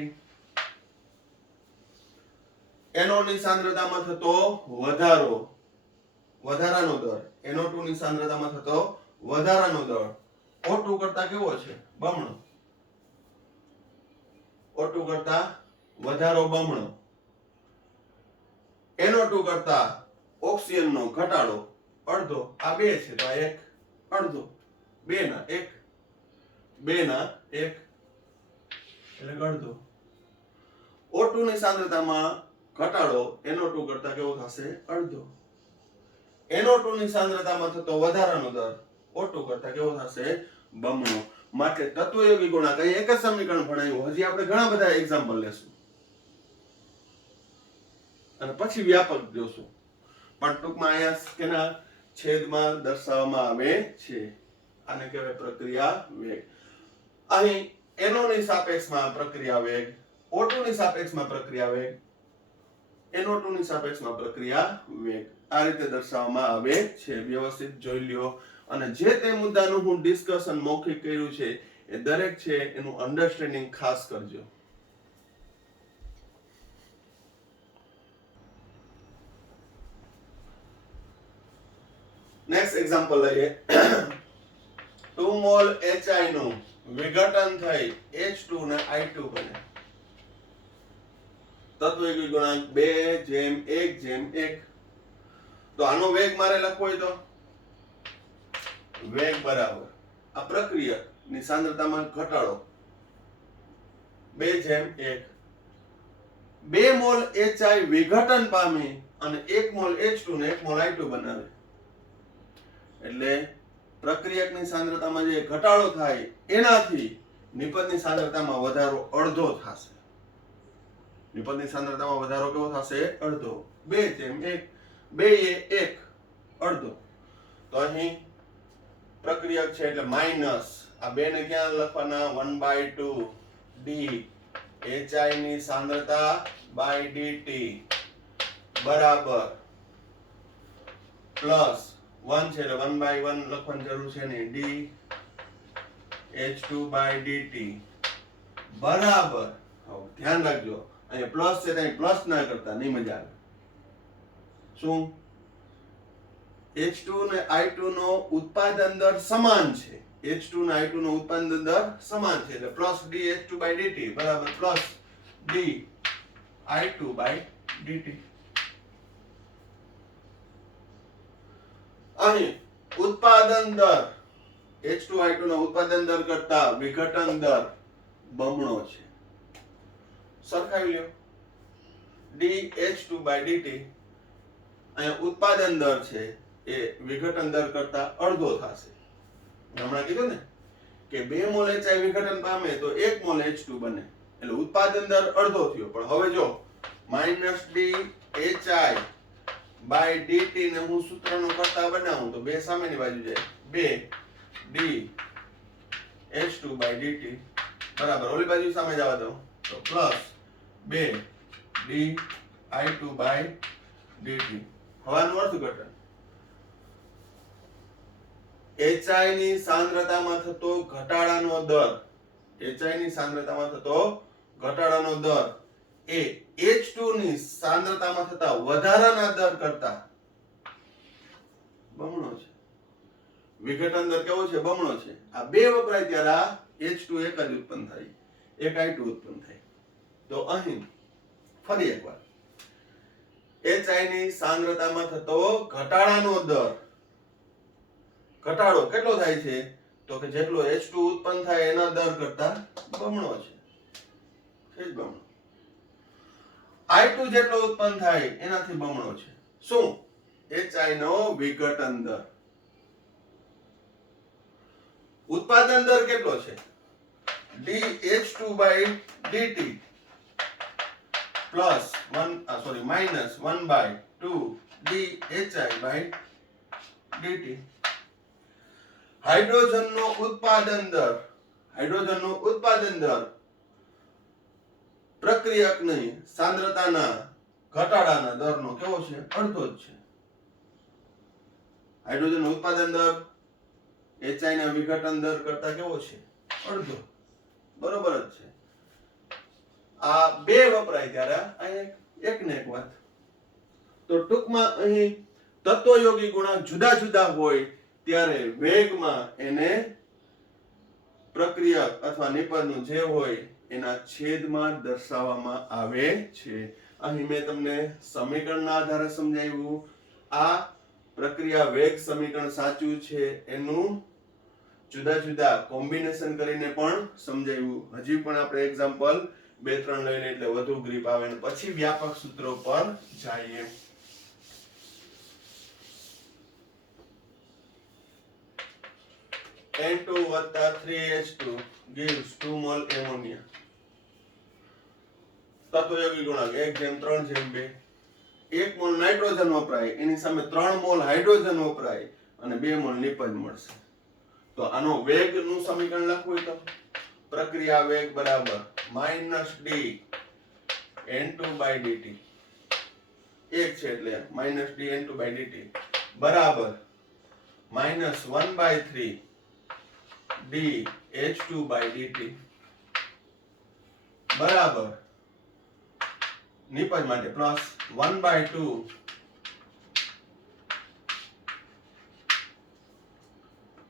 NO ની સાંદ્રતામાં થતો વધારાનો દર NO2 ની સાંદ્રતામાં થતો વધારાનો દર O2 કરતા કેવો છે? બમણો. O2 કરતા વધારો બમણો. NO2 કરતા ઓક્સિજનનો ઘટાડો અડધો. આ બે છે તો આ એક અડધો. બે ના એક એટલે અડધો. O2 ની સાંદ્રતામાં ઘટાડો NO2 કરતા કેવો થશે? અડધો. NO2 ની સાંદ્રતામાં થતો વધારાનો દર O2 કરતા કેવો થશે? બમણો. માટે તત્વયોગી ગુણાંક અહીં એક જ સમીકરણ ભણાવ્યું, હજી આપણે ઘણા બધા એક્ઝામ્પલ લેશું અને પછી વ્યાપક જોશું, પણ ટૂંકમાં અહીંયા કેના છેદમાં દર્શાવવામાં આવે છે. આને કહેવાય પ્રક્રિયા વેગ. અહીં NO ની સાપેક્ષમાં પ્રક્રિયા વેગ, O2 ની સાપેક્ષમાં પ્રક્રિયા વેગ, NO2 ની સાપેક્ષમાં પ્રક્રિયા વેગ આ રીતે દર્શાવવામાં આવે છે. વ્યવસ્થિત જોઈ લ્યો અને જે તે મુદ્દાનું હું ડિસ્કશન મૌખિક કર્યું છે એ દરેક છે એનું અન્ડરસ્ટેન્ડિંગ ખાસ કરજો. નેક્સ્ટ એક્ઝામ્પલ લઈએ. 2 મોલ HI નું વિઘટન થઈ H2 ને I2 બને. તત્વયોગી ગુણાંક 2:1:1. તો આનો વેગ મારે લખવો હોય તો વેગ બરાબર આ પ્રક્રિયાની સાંદ્રતામાં ઘટાડો 2:1. 2 મોલ HI વિઘટન પામી અને 1 મોલ H2 ને 1 મોલ I2 બનાવે. એટલે પ્રક્રિયકની સાંદ્રતામાં જે ઘટાડો થાય એનાથી નિપજની સાંદ્રતામાં વધારો અડધો થશે. નિપજની સાંદ્રતામાં વધારો કેવો થશે? અડધો. 2:1. 2 અડધો. તો અહીં પ્રક્રિયક છે એટલે માઇનસ આ બે ને ક્યાં લખવાના? 1/2 d HI ની સાંદ્રતા by dt બરાબર પ્લસ 1 છે એટલે 1/1 લખવાની જરૂર છે ને d H2/dt બરાબર. હવે ધ્યાન રાખજો અહીંયા પ્લસ છે ત્યાં પ્લસ ના કરતા નહીં મજા આવે. શું? H2 ને I2 નો ઉત્પાદન દર સમાન છે. H2 ને I2 નો ઉત્પાદન દર સમાન છે એટલે પ્લસ d H2/dt બરાબર પ્લસ d I2/dt. અહીં ઉત્પાદન દર H2I2 નો ઉત્પાદન દર કરતા વિઘટન દર બમણો છે. સરખાવી લ્યો. dH2/dt અહીંયા ઉત્પાદન દર છે એ વિઘટન દર કરતા અડધો થશે. હમણાં કીધું ને કે 2 મોલ HI વિઘટન પામે તો 1 મોલ H2 બને, એટલે ઉત્પાદન દર અડધો થયો. પણ હવે જો -dHI/dt ને હું સૂત્રનો કરતા બનાવું તો 2 સામેની બાજુ જાય, 2dH2/dt બરાબર ઓલી બાજુ સામે જવા દો તો પ્લસ 2dI2/dt. હવાનું અર્થઘટન HI ની સાંદ્રતામાં થતો ઘટાડાનો દર, HI ની સાંદ્રતામાં થતો ઘટાડાનો દર એ H2 ની સાંદ્રતામાં થતા વધારાના દર કરતા બમણો છે. વિઘટન દર કેવો છે? બમણો છે. આ બે વપરાય ત્યારે આ H2 એક જ ઉત્પન્ન થાય, એક I2 ઉત્પન્ન થાય. તો અહીં ફરી એકવાર HI ની સાંદ્રતામાં થતો ઘટાડાનો દર, ઘટાડો કેટલો થાય છે? તો કે જેટલો H2 ઉત્પન્ન થાય એના દર કરતા બમણો છે. છે જ બમણો. I2 જેટલો ઉત્પન્ન થાય એનાથી બમણો છે. શું? HI નો વિઘટન દર. ઉત્પાદન દર કેટલો છે? dH2/dt plus -1/2dHI/dt. હાઇડ્રોજનનો ઉત્પાદન દર, હાઇડ્રોજનનો ઉત્પાદન દર પ્રક્રિયકની સાંદ્રતાના ઘટાડાના દરનો કેવો છે? અડધો જ છે. હાઇડ્રોજનનો ઉત્પાદન દર HI ના વિઘટન દર કરતા કેવો છે? અડધો. બરોબર જ છે. આ બે વપરાય ત્યારે અહીંયા એક ને એક વાત. તો ટૂંકમાં અહીં તત્વયોગી ગુણાંક જુદા જુદા હોય ત્યારે વેગમાં એને પ્રક્રિયક અથવા નિપજનું જે હોય એના છેદમાં દર્શાવવામાં આવે છે. અહીં મેં તમને સમીકરણના આધારે સમજાવ્યું. આ પ્રક્રિયા વેગ સમીકરણ સાચું છે એનું જુદા જુદા કોમ્બિનેશન કરીને પણ સમજાવ્યું. હજી પણ આપણે એક્ઝામ્પલ 2-3 લઈને એટલે વધુ ગ્રીપ આવે ને પછી વ્યાપક સૂત્રો પર જઈએ. N2 + 3H2 gives 2 mol ammonia. તત્વયોગી ગુણાંક 1:3:2. 1 મોલ નાઇટ્રોજન વપરાય એની સામે 3 મોલ હાઇડ્રોજન વપરાય અને 2 મોલ નિપજ મળશે. તો આનો વેગનું સમીકરણ લખવું હોય તો પ્રક્રિયા વેગ બરાબર -d N2/dt. 1 છે એટલે -d N2/dt બરાબર -1/3 dH2/dt બરાબર નિપજ માટે પ્લસ 1/2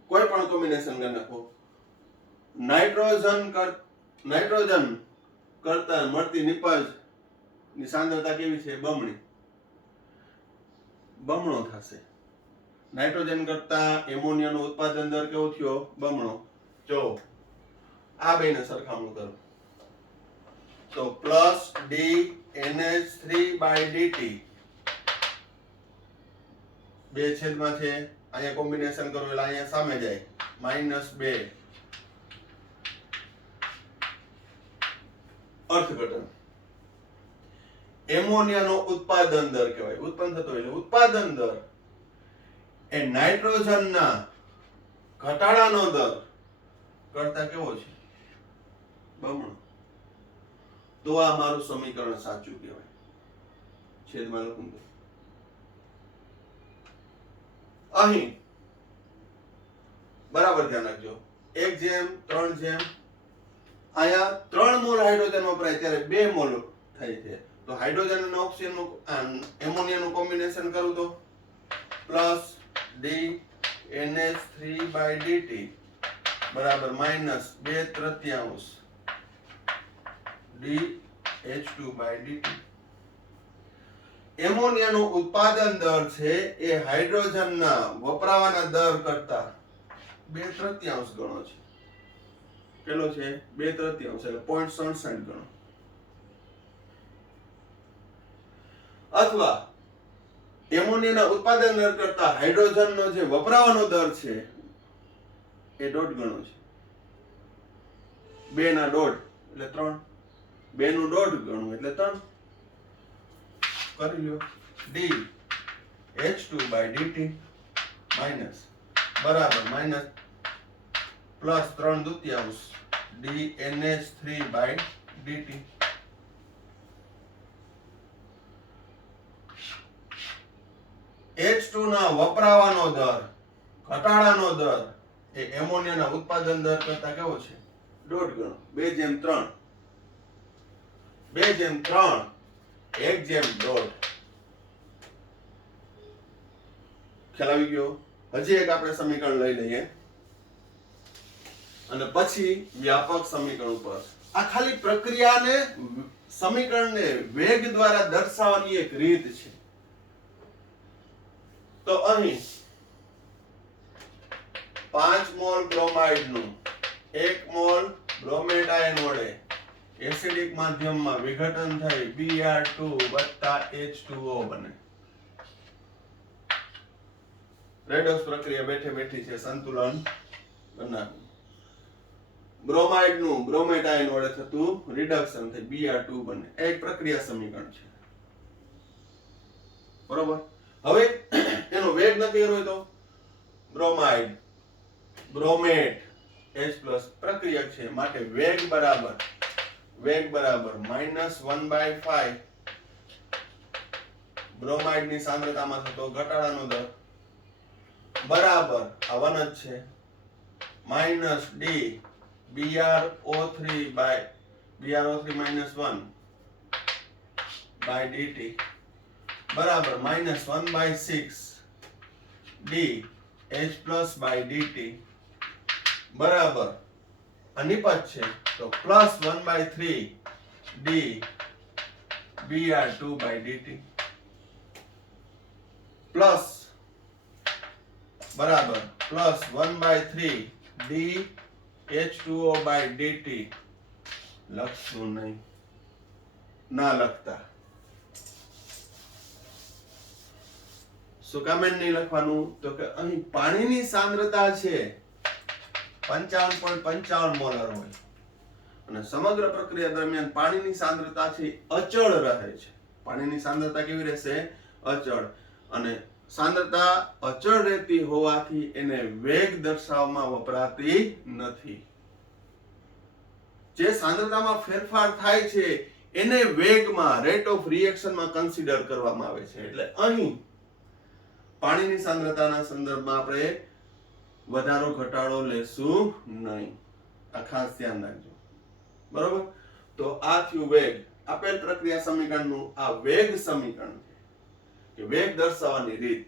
કોઈ પણ કોમ્બિનેશન કરી નાખો. નાઇટ્રોજન કરતા મળતી નિપજ ની સાંદ્રતા કેવી છે? બમણી. બમણો થશે. નાઇટ્રોજન કરતા એમોનિયાનો ઉત્પાદન દર કેવો થયો? બમણો. જો આ બેને સરખામણી કરો તો પ્લસ d NH3/dt 2 છેદમાં છે, અહીંયા કોમ્બિનેશન કરો એટલે અહીંયા સામે જાય -2. અર્થઘટન એમોનિયાનો ઉત્પાદન દર કહેવાય. ઉત્પન્ન થતો એટલે ઉત્પાદન દર એ નાઇટ્રોજનના ઘટાડાનો દર કરતા કેવો છે? બમણો. તો આ મારું સમીકરણ સાચું કહેવાય. છેદમાં લખું તો અહીં બરાબર ધ્યાન રાખજો. 1:3 અહીંયા 3 મોલ હાઇડ્રોજન વપરાય ત્યારે 2 મોલ થાય છે. તો હાઇડ્રોજન અને ઓક્સિજનનું એમોનિયાનું કોમ્બિનેશન કરું તો પ્લસ d NH3/dt બરાબર -2/3 dH2/dt. એમોનિયાનો ઉત્પાદન દર છે એ હાઇડ્રોજનના વપરાવાના દર કરતા 2/3 ગણો છે. કેટલો છે? 2/3 એટલે 0.67 ગણો. અથવા એમોનિયાના ઉત્પાદન દર કરતા હાઇડ્રોજનનો જે વપરાવાનો દર છે એ 1.5 ગણો છે. 2 ના 1.5 એટલે 3. 2 નું 1.5 ગણું એટલે 3. કરી લ્યો. d H2/dt માઈનસ બરાબર માઈનસ પ્લસ 3/2 dNH3/dt. H2 ના વપરાવાનો દર, ઘટાડાનો દર એ એમોનિયાના ઉત્પાદન દર કરતા કેવો છે? 1.5 ગણો. 2/3. 2/3 1/1.5. ખ્યાલ આવી ગયો? હજી એક આપણે સમીકરણ લઈ લઈએ અને પછી વ્યાપક સમીકરણ ઉપર. આ ખાલી પ્રક્રિયાને સમીકરણને વેગ દ્વારા દર્શાવવાની એક રીત છે. તો અહીં 5 મોલ બ્રોમાઇડનું 1 મોલ બ્રોમેટ આયન વડે એસિડિક માધ્યમમાં વિઘટન થઈ Br2 H2O બને. રેડોક્સ પ્રક્રિયા બેઠે બેઠી છે, સંતુલન બનાવવું. બ્રોમાઇડનું બ્રોમેટ આયન વડે થતું રિડક્શન થઈ Br2 બને. એક પ્રક્રિયા સમીકરણ છે. બરોબર. હવે એનો વેગ નથી કરવો તો બ્રોમાઇડ બ્રોમેટ H+ પ્રક્રિયા છે માટે વેગ બરાબર -1/5 બ્રોમાઇડ ની સાંદ્રતામાં થતો ઘટાડાનો દર બરાબર આ 1 જ છે -d BrO3-1/dt બરાબર -1/6 d H+/dt બરાબર અનિપત છે તો +1/3 d Br2/dt પ્લસ બરાબર +1/3 d H2O/dt લખશું નહીં, ના લખતા. શું કામ નહીં લખવાનું? તો કે અહીં પાણીની સાંદ્રતા છે 55.55 મોલર હોય અને સમગ્ર પ્રક્રિયા દરમિયાન પાણીની સાંદ્રતા છે અચળ રહે છે. પાણીની સાંદ્રતા કેવી રહેશે? અચળ. અને સાંદ્રતા અચળ રહેતી હોવાથી એને વેગ દર્શાવવામાં વપરાતી નથી. જે સાંદ્રતામાં ફેરફાર થાય છે એને વેગમાં રેટ ઓફ રિએક્શનમાં કન્સિડર કરવામાં આવે છે. એટલે અહીં પાણીની સાંદ્રતાના સંદર્ભમાં આપણે વધારો ઘટાડો લેશું નહીં. આ ખાસ ધ્યાન રાખજો. બરોબર. તો આ થયું વેગ. આપેલ પ્રક્રિયા સમીકરણનું આ વેગ સમીકરણ છે કે વેગ દર્શાવવાની રીત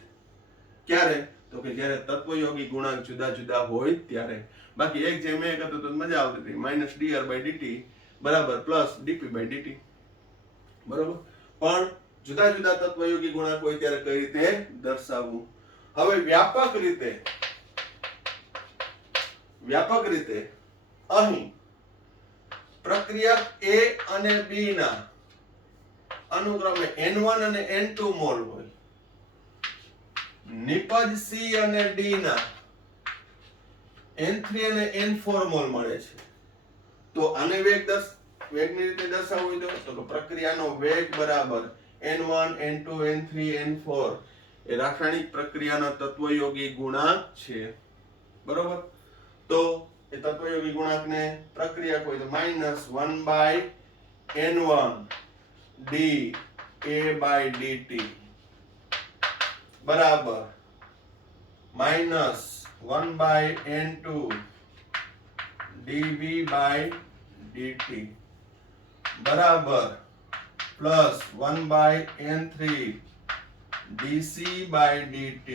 ક્યારે? તો કે જ્યારે તત્વયોગી ગુણાંક જુદા જુદા હોય ત્યારે. બાકી એક જેમ એક હતું તો મજા આવતી હતી. -dr/dt બરાબર +dp/dt. બરોબર. પણ જુદા જુદા તત્વયોગી ગુણાંક હોય ત્યારે કઈ રીતે દર્શાવવું? હવે વ્યાપક રીતે અહીં પ્રક્રિયા A અને B ના અનુક્રમે N1 અને N2 મોલ હોય. નિપજ C અને D ના N3 અને N4 મોલ મળે છે. તો આને વેગની રીતે દર્શાવવું હોય તો પ્રક્રિયાનો વેગ બરાબર N1 N2 N3 N4 એ રાસાયણિક પ્રક્રિયાના તત્વયોગી ગુણાંક છે. બરોબર. તો એ તત્વયોગી ગુણાંકને પ્રક્રિયા કોઈ તો -1/N1 d A/dt બરાબર -1/N2 dB/dt બરાબર +1/N3 dC/dt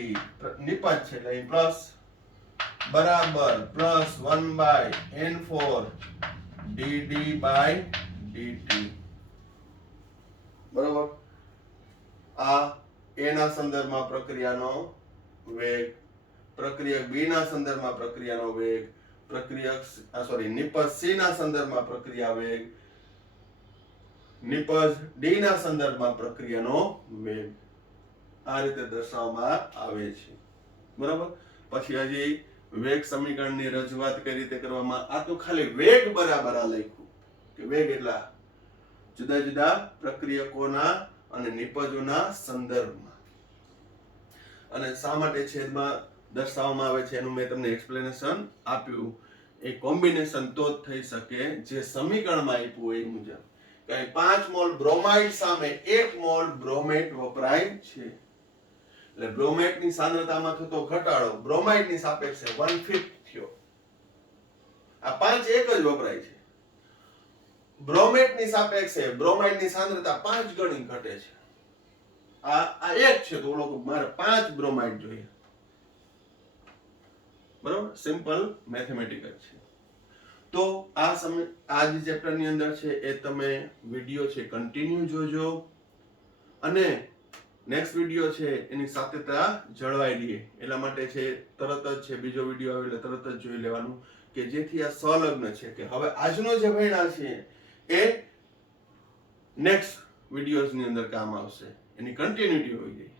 નિપજ છે એટલે પ્લસ બરાબર +1/N4 dd/dt. બરોબર. આ A ના સંદર્ભમાં પ્રક્રિયાનો વેગ, પ્રક્રિયક B ના સંદર્ભમાં પ્રક્રિયાનો વેગ, નિપજ C ના સંદર્ભમાં પ્રક્રિયા વેગ, નિપજ D ના સંદર્ભમાં પ્રક્રિયાનો વેગ. આ રીતે દર્શાવવામાં આવે છે. બરાબર. પછી હજી વેગ સમીકરણની રજૂઆત કઈ રીતે કરવામાં, આ તો ખાલી વેગ બરાબર આ લખ્યું કે વેગ એટલા જુદા જુદા પ્રક્રિયકોના અને નિપજોના સંદર્ભમાં, અને શા માટે છેદમાં દર્શાવવામાં આવે છે એનું મેં તમને એક્સપ્લેનેશન આપ્યું. એ કોમ્બિનેશન તો જ થઈ શકે જે સમીકરણમાં આપ્યું હોય એ મુજબ. કઈ 5 મોલ બ્રોમાઇડ સામે 1 મોલ બ્રોમેટ વપરાય છે, એટલે બ્રોમેટની સાંદ્રતામાં થતો ઘટાડો બ્રોમાઇડની સાપેક્ષે 1/5 થયો. આ 5 એક જ વપરાય છે. બ્રોમેટની સાપેક્ષે બ્રોમાઇડની સાંદ્રતા 5 ગણી ઘટે છે. આ એક છે તો ઓલો મારે 5 બ્રોમાઇડ જોઈએ. બરાબર, સિમ્પલ મેથેમેટિક જ છે. તો આ જે ચેપ્ટર ની અંદર છે એ તમે વિડિયો છે કન્ટિન્યુ જોજો, અને નેક્સ્ટ વિડિયો છે એની સાતત્યતા જળવાઈ રહે એટલા માટે છે તરત જ છે બીજો વિડિયો આવે એટલે તરત જ જોઈ લેવાનું, કે જેથી આ સંલગ્ન છે કે હવે આજનો જે ભણ્યા છે એ નેક્સ્ટ વિડિયોઝ ની અંદર કામ આવશે, એની કન્ટિન્યુટી હોવી જોઈએ.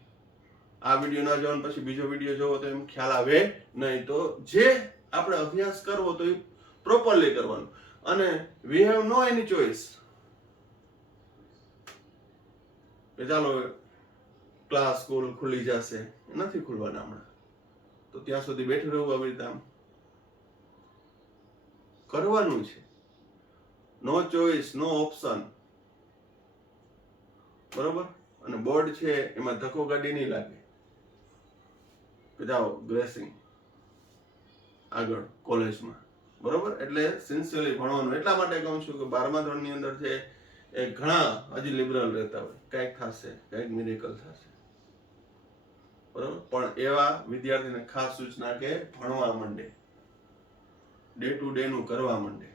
આ વિડિયો ના જોવાનું પછી બીજો વિડિયો જોવો તો એમ ખ્યાલ આવે નહીં. તો જે આપણે અભ્યાસ કરવો તો એ પ્રોપરલી કરવાનું, અને we have no any choice કે ચાલો ક્લાસ સ્કૂલ ખુલી જશે, નથી ખુલવાના હમણાં, તો ત્યાં સુધી બેઠું રહેવું આવી રીતે આમ કરવાનું છે. નો ચોઇસ, નો ઓપ્શન. બરોબર. અને બોર્ડ છે એમાં ધક્કો ગાડી નહીં લાગે કે જાઓ ગ્રેસિંગ આગળ કોલેજમાં. બરોબર. એટલે સિન્સિયરલી ભણવાનું. એટલા માટે કહું છું કે 12મા ધોરણની અંદર છે એ ઘણા હજી લિબરલ રહેતા હોય, કંઈક થશે, કંઈક મિરેકલ થશે. બરોબર. પણ એવા વિદ્યાર્થીને ખાસ સૂચના કે ભણવા માંડે, ડે ટુ ડે નું કરવા માંડે.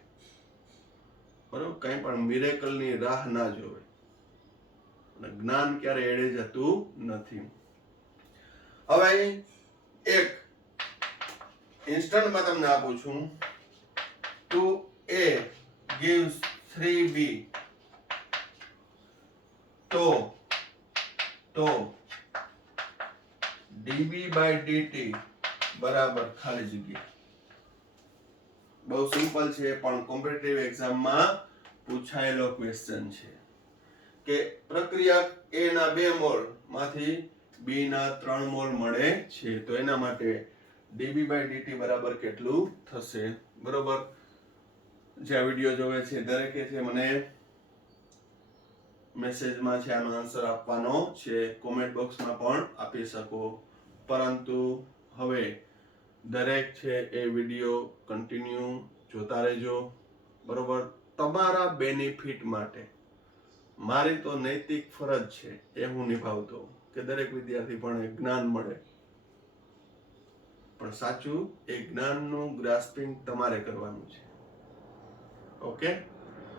બરોબર. કંઈ પણ મિરેકલની રાહ ના જોવે, અને જ્ઞાન ક્યારે એડે જતું નથી. હવે એક ઇન્સ્ટન્ટમાં તમને આપું છું. 2a gives 3b, તો dB by dt બરાબર ખાલી જગ્યા. બહુ સિમ્પલ છે પણ કોમ્પિટિટિવ એક્ઝામમાં પૂછાયેલો ક્વેશ્ચન છે કે પ્રક્રિયા A ના 2 મોલ માંથી B ના 3 મોલ મળે છે, તો એના માટે dB by dt બરાબર કેટલું થશે. બરોબર. જે આ વિડિયો જોવે છે દરેકે છે મને મેસેજમાં છે આનો આન્સર આપવાનો છે, કોમેન્ટ બોક્સમાં પણ આપી શકો. પરંતુ હવે દરેક છે એ વિડિયો કન્ટિન્યુ જોતા રહેજો. બરોબર. તમારા બેનિફિટ માટે મારી તો નૈતિક ફરજ છે એ હું નિભાવતો કે દરેક વિદ્યાર્થી પણ જ્ઞાન મળે, પણ સાચું એ જ્ઞાનનું ગ્રાસ્પિંગ તમારે કરવાનું છે. ઓકે.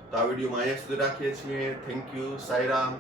તો આ વિડીયોમાં અહીંયા સુધી રાખીએ છીએ. Thank you. સાઈરામ.